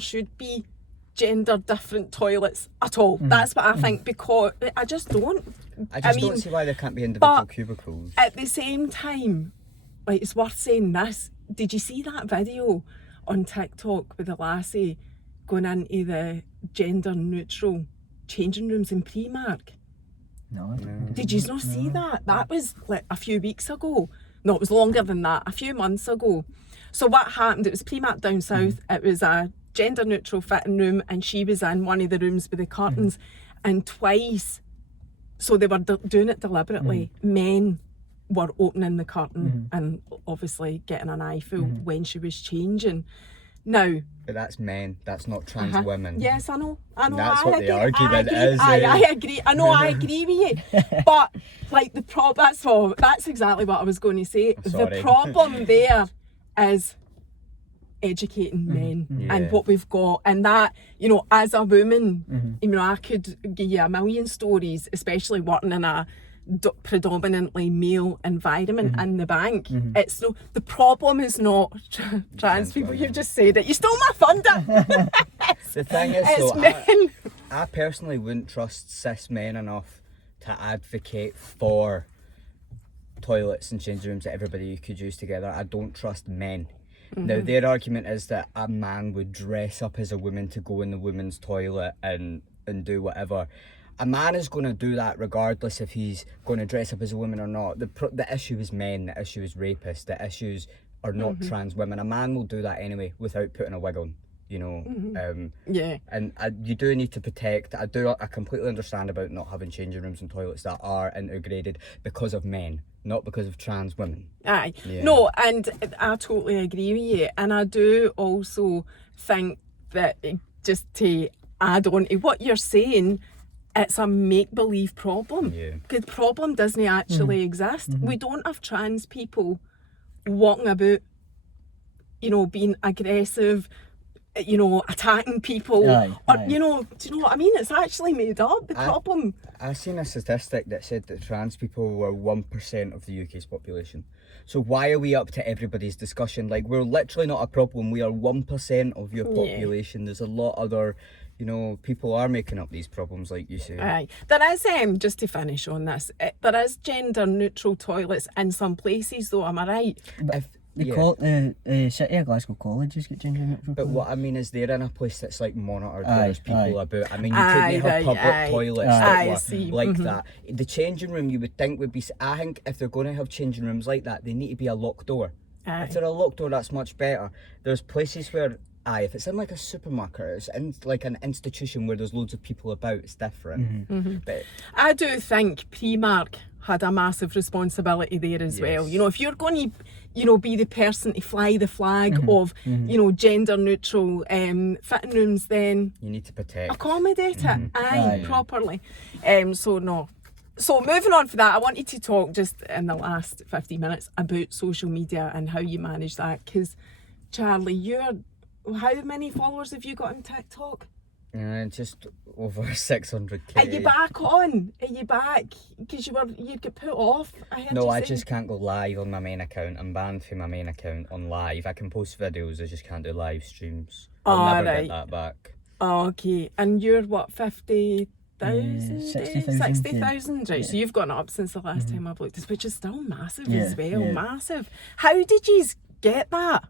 should be gender different toilets at all. That's what I think, because I just don't. I mean, don't see why there can't be individual but cubicles. At the same time, like, it's worth saying this. Did you see that video on TikTok with the lassie going into the gender neutral changing rooms in Primark? No. Did you not see that? That was like a few weeks ago. No, it was longer than that, a few months ago. So what happened, it was Primark down south, it was a gender neutral fitting room, and she was in one of the rooms with the curtains, and twice, so they were doing it deliberately, men were opening the curtain and obviously getting an eyeful when she was changing. Now, But that's men, that's not trans women. yes, I know. That's I what agree, the argument is. I agree. I know. I agree with you. But like that's exactly what I was going to say. The Sorry. problem there is educating men and what we've got, and that, as a woman, I could give you a million stories, especially working in a predominantly male environment in the bank. It's no, the problem is not trans people. You've just said it. You stole my thunder. The thing is, It's though, men. I personally wouldn't trust cis men enough to advocate for toilets and changing rooms that everybody could use together. I don't trust men. Now, their argument is that a man would dress up as a woman to go in the women's toilet and do whatever. A man is going to do that regardless if he's going to dress up as a woman or not. The issue is men, the issue is rapists, the issues are not trans women. A man will do that anyway without putting a wig on, Yeah. And you do need to protect. I completely understand about not having changing rooms and toilets that are integrated because of men, not because of trans women. Aye. Yeah. No, and I totally agree with you. And I do also think that, just to add on to what you're saying, it's a make-believe problem. Yeah. Because the problem doesn't actually exist. We don't have trans people walking about, being aggressive, you know, attacking people. Aye, Or, aye. you know, do you know what I mean? It's actually made up, the problem. I seen a statistic that said that trans people were 1% of the UK's population. So why are we up to everybody's discussion? Like, we're literally not a problem. We are 1% of your population. There's a lot other, you know, people are making up these problems, like you say. Aye. There is, just to finish on this, there is gender neutral toilets in some places though, am I right? The City of Glasgow colleges get gender neutral. But what I mean is they're in a place that's like monitored Aye, where there's people aye. about. I mean, you Aye, couldn't have right, public aye. toilets Aye. that I were see, like that. The changing room you would think would be. I think if they're going to have changing rooms like that, they need to be a locked door. Aye. If they're a locked door, that's much better. There's places where, if it's in like a supermarket, it's in like an institution where there's loads of people about, it's different. But I do think Primark had a massive responsibility there as well. Yes. You know, if you're going to, you know, be the person to fly the flag of, you know, gender neutral fitting rooms, then you need to protect. accommodate it, Aye. properly. So no. So moving on for that, I wanted to talk just in the last 15 minutes about social media and how you manage that. Because Charlie, how many followers have you got on TikTok? Just over 600k. Are you back on? Are you back? Because you get put off. I heard No, you I say. just can't go live on my main account. I'm banned from my main account on live. I can post videos, I just can't do live streams. I'll never right. get that back. Oh, okay, and you're what, 50,000? 60,000, 60,000, right? yeah. So you've gone up since the last time I've looked, which is still massive as Yeah, well. yeah. Massive. How did you get that?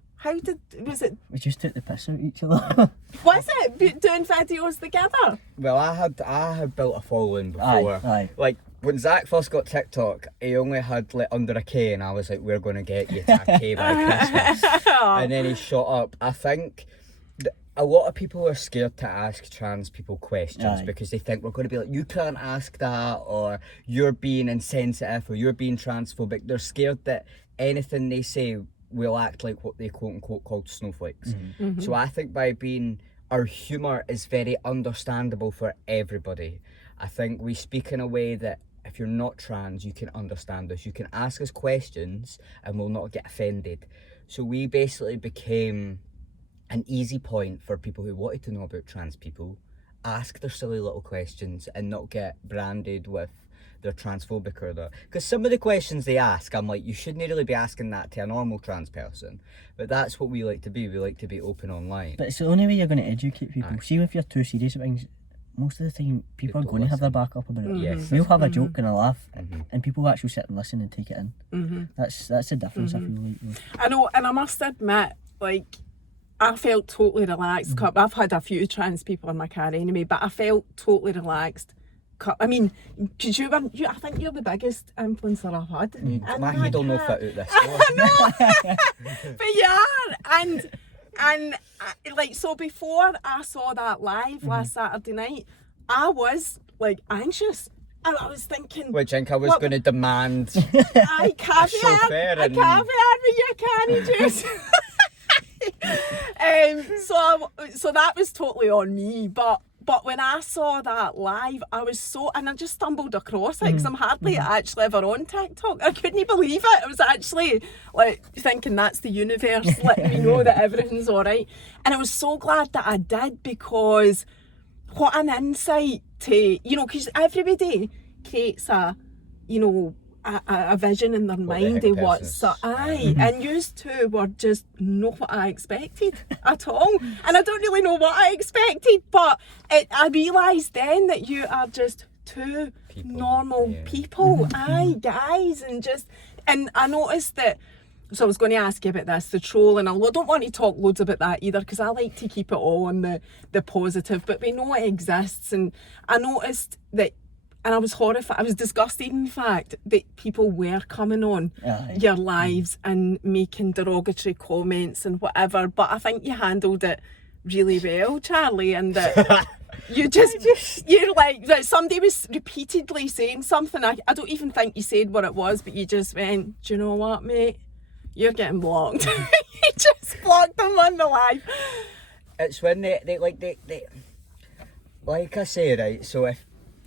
Was it? We just took the piss out of each other. Was it doing videos together? Well, I had built a following before. Aye. Like when Zach first got TikTok, he only had like under a K, and I was like, "We're gonna get you to a K by Christmas." And then he shot up. I think a lot of people are scared to ask trans people questions Aye. because they think we're going to be like, "You can't ask that," or "You're being insensitive," or "You're being transphobic." They're scared that anything they say will act like what they quote unquote called snowflakes. So I think our humour is very understandable for everybody. I think we speak in a way that if you're not trans, you can understand us. You can ask us questions and we'll not get offended. So we basically became an easy point for people who wanted to know about trans people, ask their silly little questions and not get branded with they're transphobic or that. Because some of the questions they ask, I'm like, you shouldn't really be asking that to a normal trans person. But that's what we like to be. We like to be open online. But it's the only way you're going to educate people. Aye. See, if you're too serious about things, most of the time people are People going to have their listen. back up about it. Yes. We'll have a joke and a laugh, Mhm. and people will actually sit and listen and take it in. That's the difference. I feel like. I know, and I must admit, like, I felt totally relaxed. I've had a few trans people in my car anyway, but I felt totally relaxed. I mean, because I think you're the biggest influencer I've had. in My my head will no car. fit out this. But you are, and like, so before I saw that live last Saturday night, I was like anxious. And I was thinking, Which I think I was What- going to demand. I caveat, chauffeur I and- caveat with your carriages. So that was totally on me, but when I saw that live, I was and I just stumbled across it because I'm hardly actually ever on TikTok. I couldn't believe it. I was actually like thinking that's the universe letting me know that everything's all right. And I was so glad that I did, because what an insight to, because everybody creates a vision in their What they mind think of what's person's- and yous two were just not what I expected at all, and I don't really know what I expected, but I realised then that you are just two People, normal yeah. people, guys, and I noticed that. So I was going to ask you about this, the trolling. I don't want to talk loads about that either, because I like to keep it all on the positive, but we know it exists, and I noticed that. And I was horrified, I was disgusted in fact, that people were coming on Aye. your lives and making derogatory comments and whatever. But I think you handled it really well, Charlie, and that you're like somebody was repeatedly saying something. I don't even think you said what it was, but you just went, do you know what, mate? You're getting blocked. You just blocked them on the live. It's when they like I say, right, so if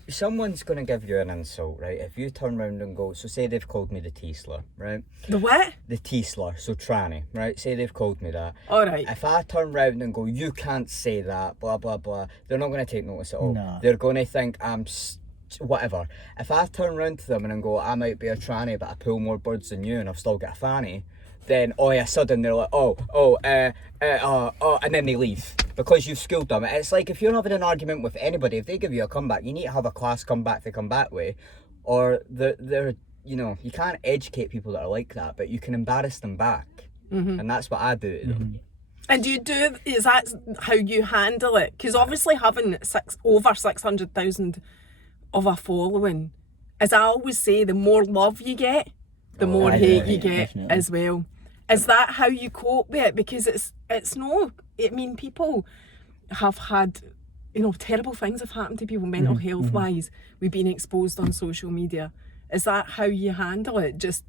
someone's going to give you an insult, right? If you turn around and go, so say they've called me the T-slur, right? The what? The T-slur, so tranny, right? Say they've called me that. All right. If I turn round and go, you can't say that, blah, blah, blah, they're not going to take notice at all. No. They're going to think I'm whatever. If I turn round to them and go, I might be a tranny, but I pull more birds than you and I've still got a fanny, then all of a sudden they're like, and then they leave because you've schooled them. It's like if you're having an argument with anybody, if they give you a comeback, you need to have a class comeback to come back with, or they're you know, you can't educate people that are like that, but you can embarrass them back, and that's what I do to them. And is that how you handle it? Because obviously having over 600,000 of a following, as I always say, the more love you get, the more hate you get definitely. as well. Is that how you cope with it? Because it's no, I mean, people have had, you know, terrible things have happened to people mental health wise. We've been exposed on social media. Is that how you handle it? Just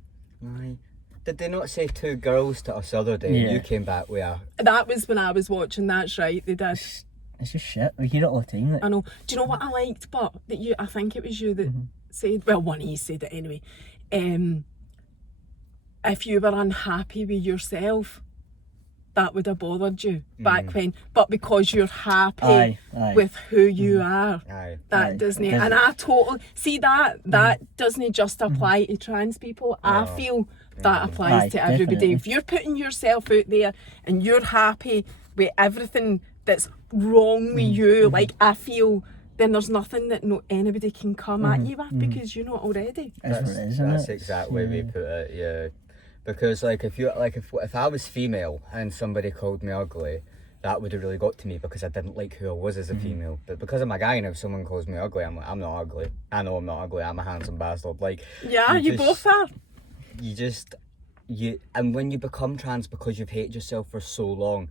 Aye. Did they not say 2 girls to us the other day? Yeah. You came back with a... that was when I was watching. That's right, they did. It's just shit. We hear it all the time. Like, I know. Do you know what I liked? But that I think it was you that said. Well, one of you said it anyway. If you were unhappy with yourself, that would have bothered you back when. But because you're happy Aye. with who you are, Aye. that Aye. doesn't. It And I totally see that doesn't just apply to trans people. I feel that applies Aye, to everybody. definitely. If you're putting yourself out there and you're happy with everything that's wrong with you, like I feel, then there's nothing that anybody can come at you with because you're not already. that's what it is, isn't That's it? exactly the way we put it, yeah. Because like if I was female and somebody called me ugly, that would have really got to me because I didn't like who I was as a female. But because I'm a guy now, if someone calls me ugly, I'm like, I'm not ugly. I know I'm not ugly. I'm a handsome bastard. Like Yeah, you both are. And when you become trans because you've hated yourself for so long,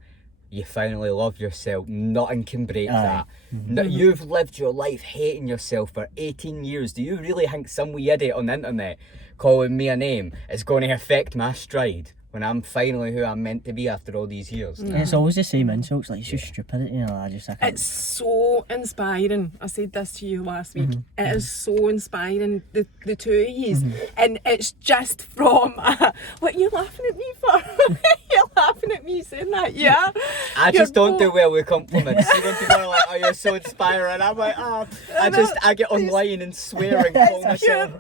you finally love yourself. Nothing can break that. No, you've lived your life hating yourself for 18 years. Do you really think some wee idiot on the internet calling me a name is going to affect my stride when I'm finally who I'm meant to be after all these years? And it's always the same insults. Like, it's just stupidity. You know, I can't. It's so inspiring. I said this to you last week. It is so inspiring, the two of you. And it's just from... what are you laughing at me for? You're laughing at me saying that, yeah? I just don't do well with compliments. See when people are like, oh, you're so inspiring, I'm like, oh, I get online and swear and call myself.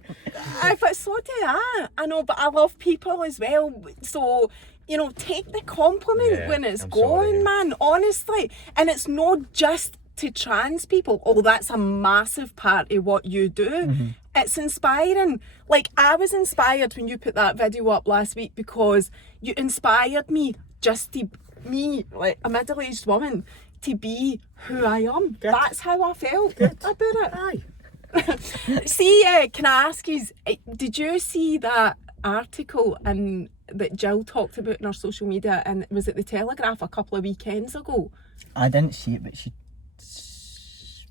But so do I know, but I love people as well. So, you know, take the compliment when it's I'm going, sorry. man, honestly. And it's not just to trans people, although that's a massive part of what you do. It's inspiring. Like, I was inspired when you put that video up last week because you inspired me just to me, like a middle-aged woman, to be who I am. Good. That's how I felt about it. Aye. See, can I ask you, did you see that article that Jill talked about in her social media, and was it the Telegraph a couple of weekends ago? I didn't see it, but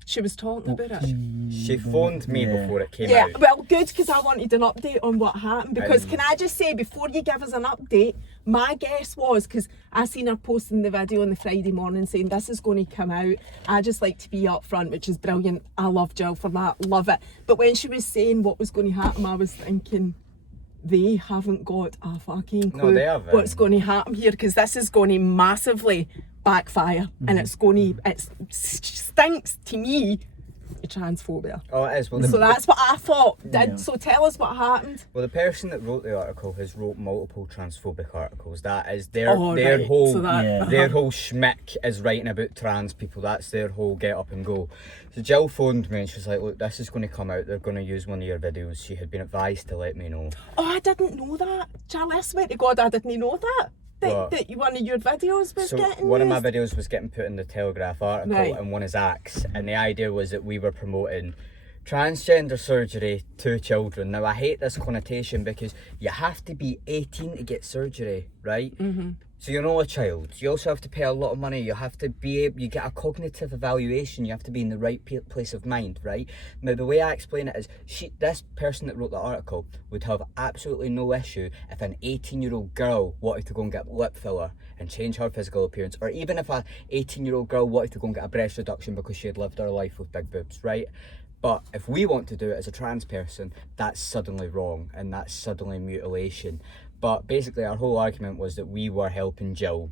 She was talking about it. She phoned me before it came Yeah, out. well, good, because I wanted an update on what happened. Because can I just say, before you give us an update, my guess was, because I seen her posting the video on the Friday morning saying this is going to come out. I just like to be upfront, which is brilliant. I love Jill for that, love it. But when she was saying what was going to happen, I was thinking, they haven't got a fucking clue they haven't. what's going to happen here, because this is going to massively backfire, and it stinks to me of transphobia. Oh, it is. Well, So that's what I thought. Yeah. So tell us what happened. Well, the person that wrote the article has wrote multiple transphobic articles. That is their Oh, their right. whole So that- their whole schmick is writing about trans people. That's their whole get up and go. So Jill phoned me and she's like, "Look, this is going to come out. They're going to use one of your videos." She had been advised to let me know. Oh, I didn't know that. Charlie, I swear to God, I didn't know that. What? That one of your videos was So getting one of my used. videos was getting put in the Telegraph article, Right. and one is Zak's, and the idea was that we were promoting transgender surgery to children. Now I hate this connotation because you have to be 18 to get surgery, right? So you're not a child. You also have to pay a lot of money. You have to be able, you get a cognitive evaluation. You have to be in the right place of mind, right? Now the way I explain it is, this person that wrote the article would have absolutely no issue if an 18-year-old girl wanted to go and get lip filler and change her physical appearance, or even if a 18-year-old girl wanted to go and get a breast reduction because she had lived her life with big boobs, right? But if we want to do it as a trans person, that's suddenly wrong and that's suddenly mutilation. But basically our whole argument was that we were helping Jill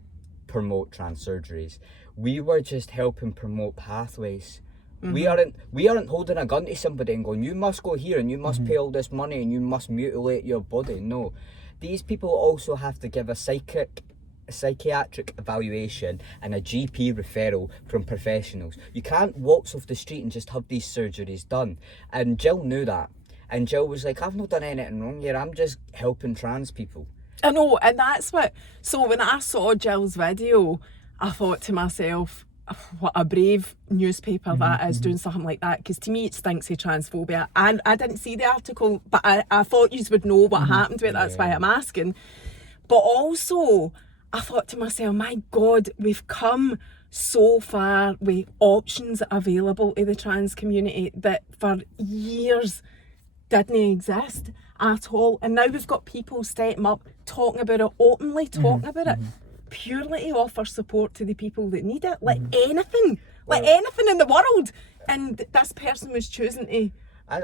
promote trans surgeries. We were just helping promote pathways. We aren't holding a gun to somebody and going, you must go here and you must pay all this money and you must mutilate your body. No. These people also have to give a psychiatric evaluation and a GP referral from professionals. You can't waltz off the street and just have these surgeries done. And Jill knew that. And Jill was like, I've not done anything wrong here. I'm just helping trans people. I know, and that's what... So when I saw Jill's video, I thought to myself, what a brave newspaper that is doing something like that, because to me it stinks of transphobia. And I didn't see the article, but I thought you would know what happened with it. That's why I'm asking. But also, I thought to myself, my God, we've come so far with options available to the trans community that for years didn't exist at all. And now we've got people stepping up, talking about it, openly talking about it, purely to offer support to the people that need it. Like anything in the world. And this person was choosing to...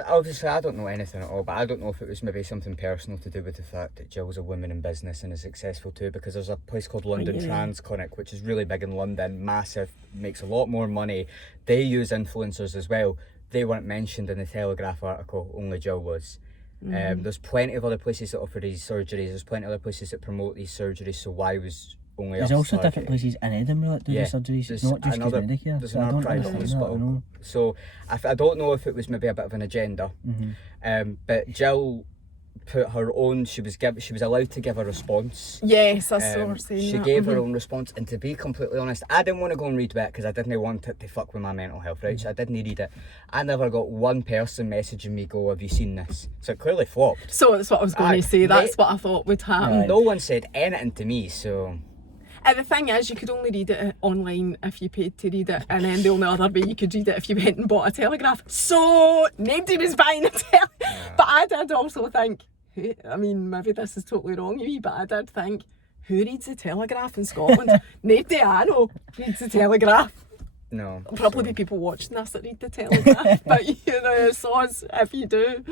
Obviously, I don't know anything at all, but I don't know if it was maybe something personal to do with the fact that Jill's a woman in business and is successful too, because there's a place called London Trans Clinic, which is really big in London, massive, makes a lot more money. They use influencers as well. They weren't mentioned in the Telegraph article, only Jill was. There's plenty of other places that offer these surgeries, there's plenty of other places that promote these surgeries, so why was only There's us also targeted? different places in Edinburgh that do the surgeries. It's not just Medicare. There's So I another don't private understand that, I hospital. know. So I don't know if it was maybe a bit of an agenda. But Jill put her own. She was allowed to give a response. Yes, I saw her saying She that. gave her own response, and to be completely honest, I didn't want to go and read it because I didn't want it to fuck with my mental health, right? So I didn't read it. I never got one person messaging me go, have you seen this? So it clearly flopped. So that's what I was going to say. That's what I thought would happen. No one said anything to me, so... And the thing is, you could only read it online if you paid to read it, and then the only other way you could read it if you went and bought a Telegraph. So nobody was buying a Telegraph. But I did also think, I mean, maybe this is totally wrong of me, but I did think, who reads the Telegraph in Scotland? Nobody I know reads the Telegraph. No. Probably be people watching this that read the Telegraph, but you know, soz if you do.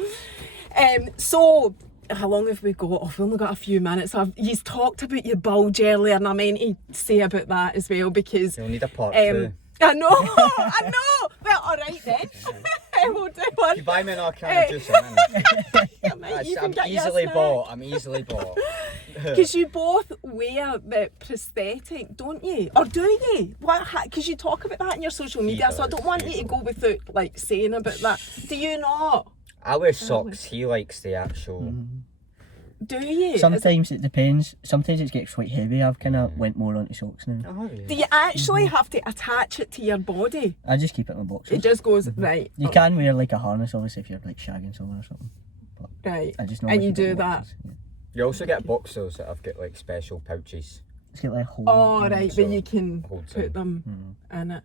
So, how long have we got? Oh, we've only got a few minutes. You've talked about your bulge earlier, and I meant to say about that as well, because... You'll need a part two. I know, I know. Well, all right then. We'll do one. You buy me another can of juice, I'm easily bought. Because you both wear the prosthetic, don't you? Or do you? Because you talk about that in your social media, so I don't want you to go without like saying about that. Do you not? I wear socks. He likes the actual... Do you? Sometimes it depends. Sometimes it gets quite heavy. I've kind of went more onto socks now. Oh, yeah. Do you actually have to attach it to your body? I just keep it in my boxers. It just goes, right. You can wear like a harness, obviously, if you're like shagging someone or something. But Right. I just And you keep it do in my that? boxers, yeah. You also get boxers that have got like special pouches. It's got like a hole. Oh, right, So where you can holds put in. them in it.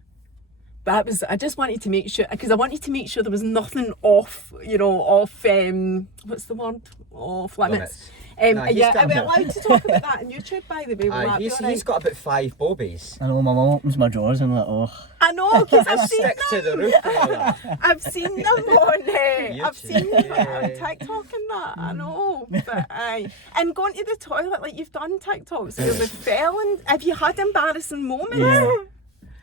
I just wanted to make sure, because I wanted to make sure there was nothing off, what's the word? Off limits. Nah, he's Yeah, got are a we bit- allowed to talk about that on YouTube, by the way? Will that be He's alright? got about 5 bobbies. I know, my mum opens my drawers and I'm like, oh. I know, because I've seen Stick to the roof. I've seen them on I've seen them Yeah. on TikTok and that, I know. But aye. And going to the toilet, like you've done TikToks where we fell, and have you had embarrassing moments? Yeah.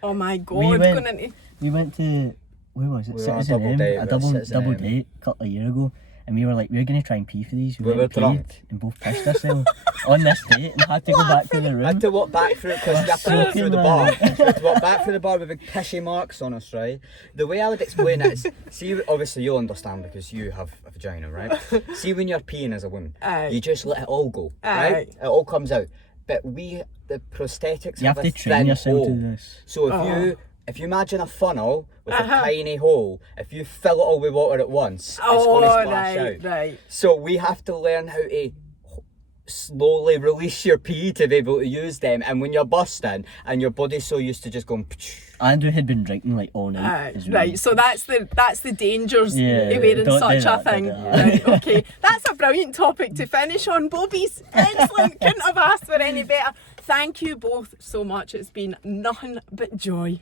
Oh my God, We went- going into... We went to, where was it? We were on a Citizen double M, date a with double Citizen M. date a couple of years ago. And we were like, we were going to try and pee for these. We were went and drunk. peed and both pissed ourselves on this date and had to go back to the I room. had to walk back through it because you have to walk through the bar. You have to walk back through the bar with big pissy marks on us, right? The way I would explain it is, see, obviously you'll understand because you have a vagina, right? See, when you're peeing as a woman, Aye. you just let it all go, Aye. right? It all comes out. But the prosthetics You have a to train thin yourself hole. to do this. So if you imagine a funnel with a tiny hole, if you fill it all with water at once, it's going to splash out. right. So we have to learn how to slowly release your pee to be able to use them. And when you're busting and your body's so used to just going... Andrew had been drinking like all night. as well. Right, so that's the dangers Yeah, of wearing don't do such that, a thing. don't do that. Right, okay. That's a brilliant topic to finish on, Bobies. Excellent. Couldn't have asked for any better. Thank you both so much. It's been nothing but joy.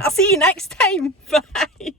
I'll see you next time. Bye.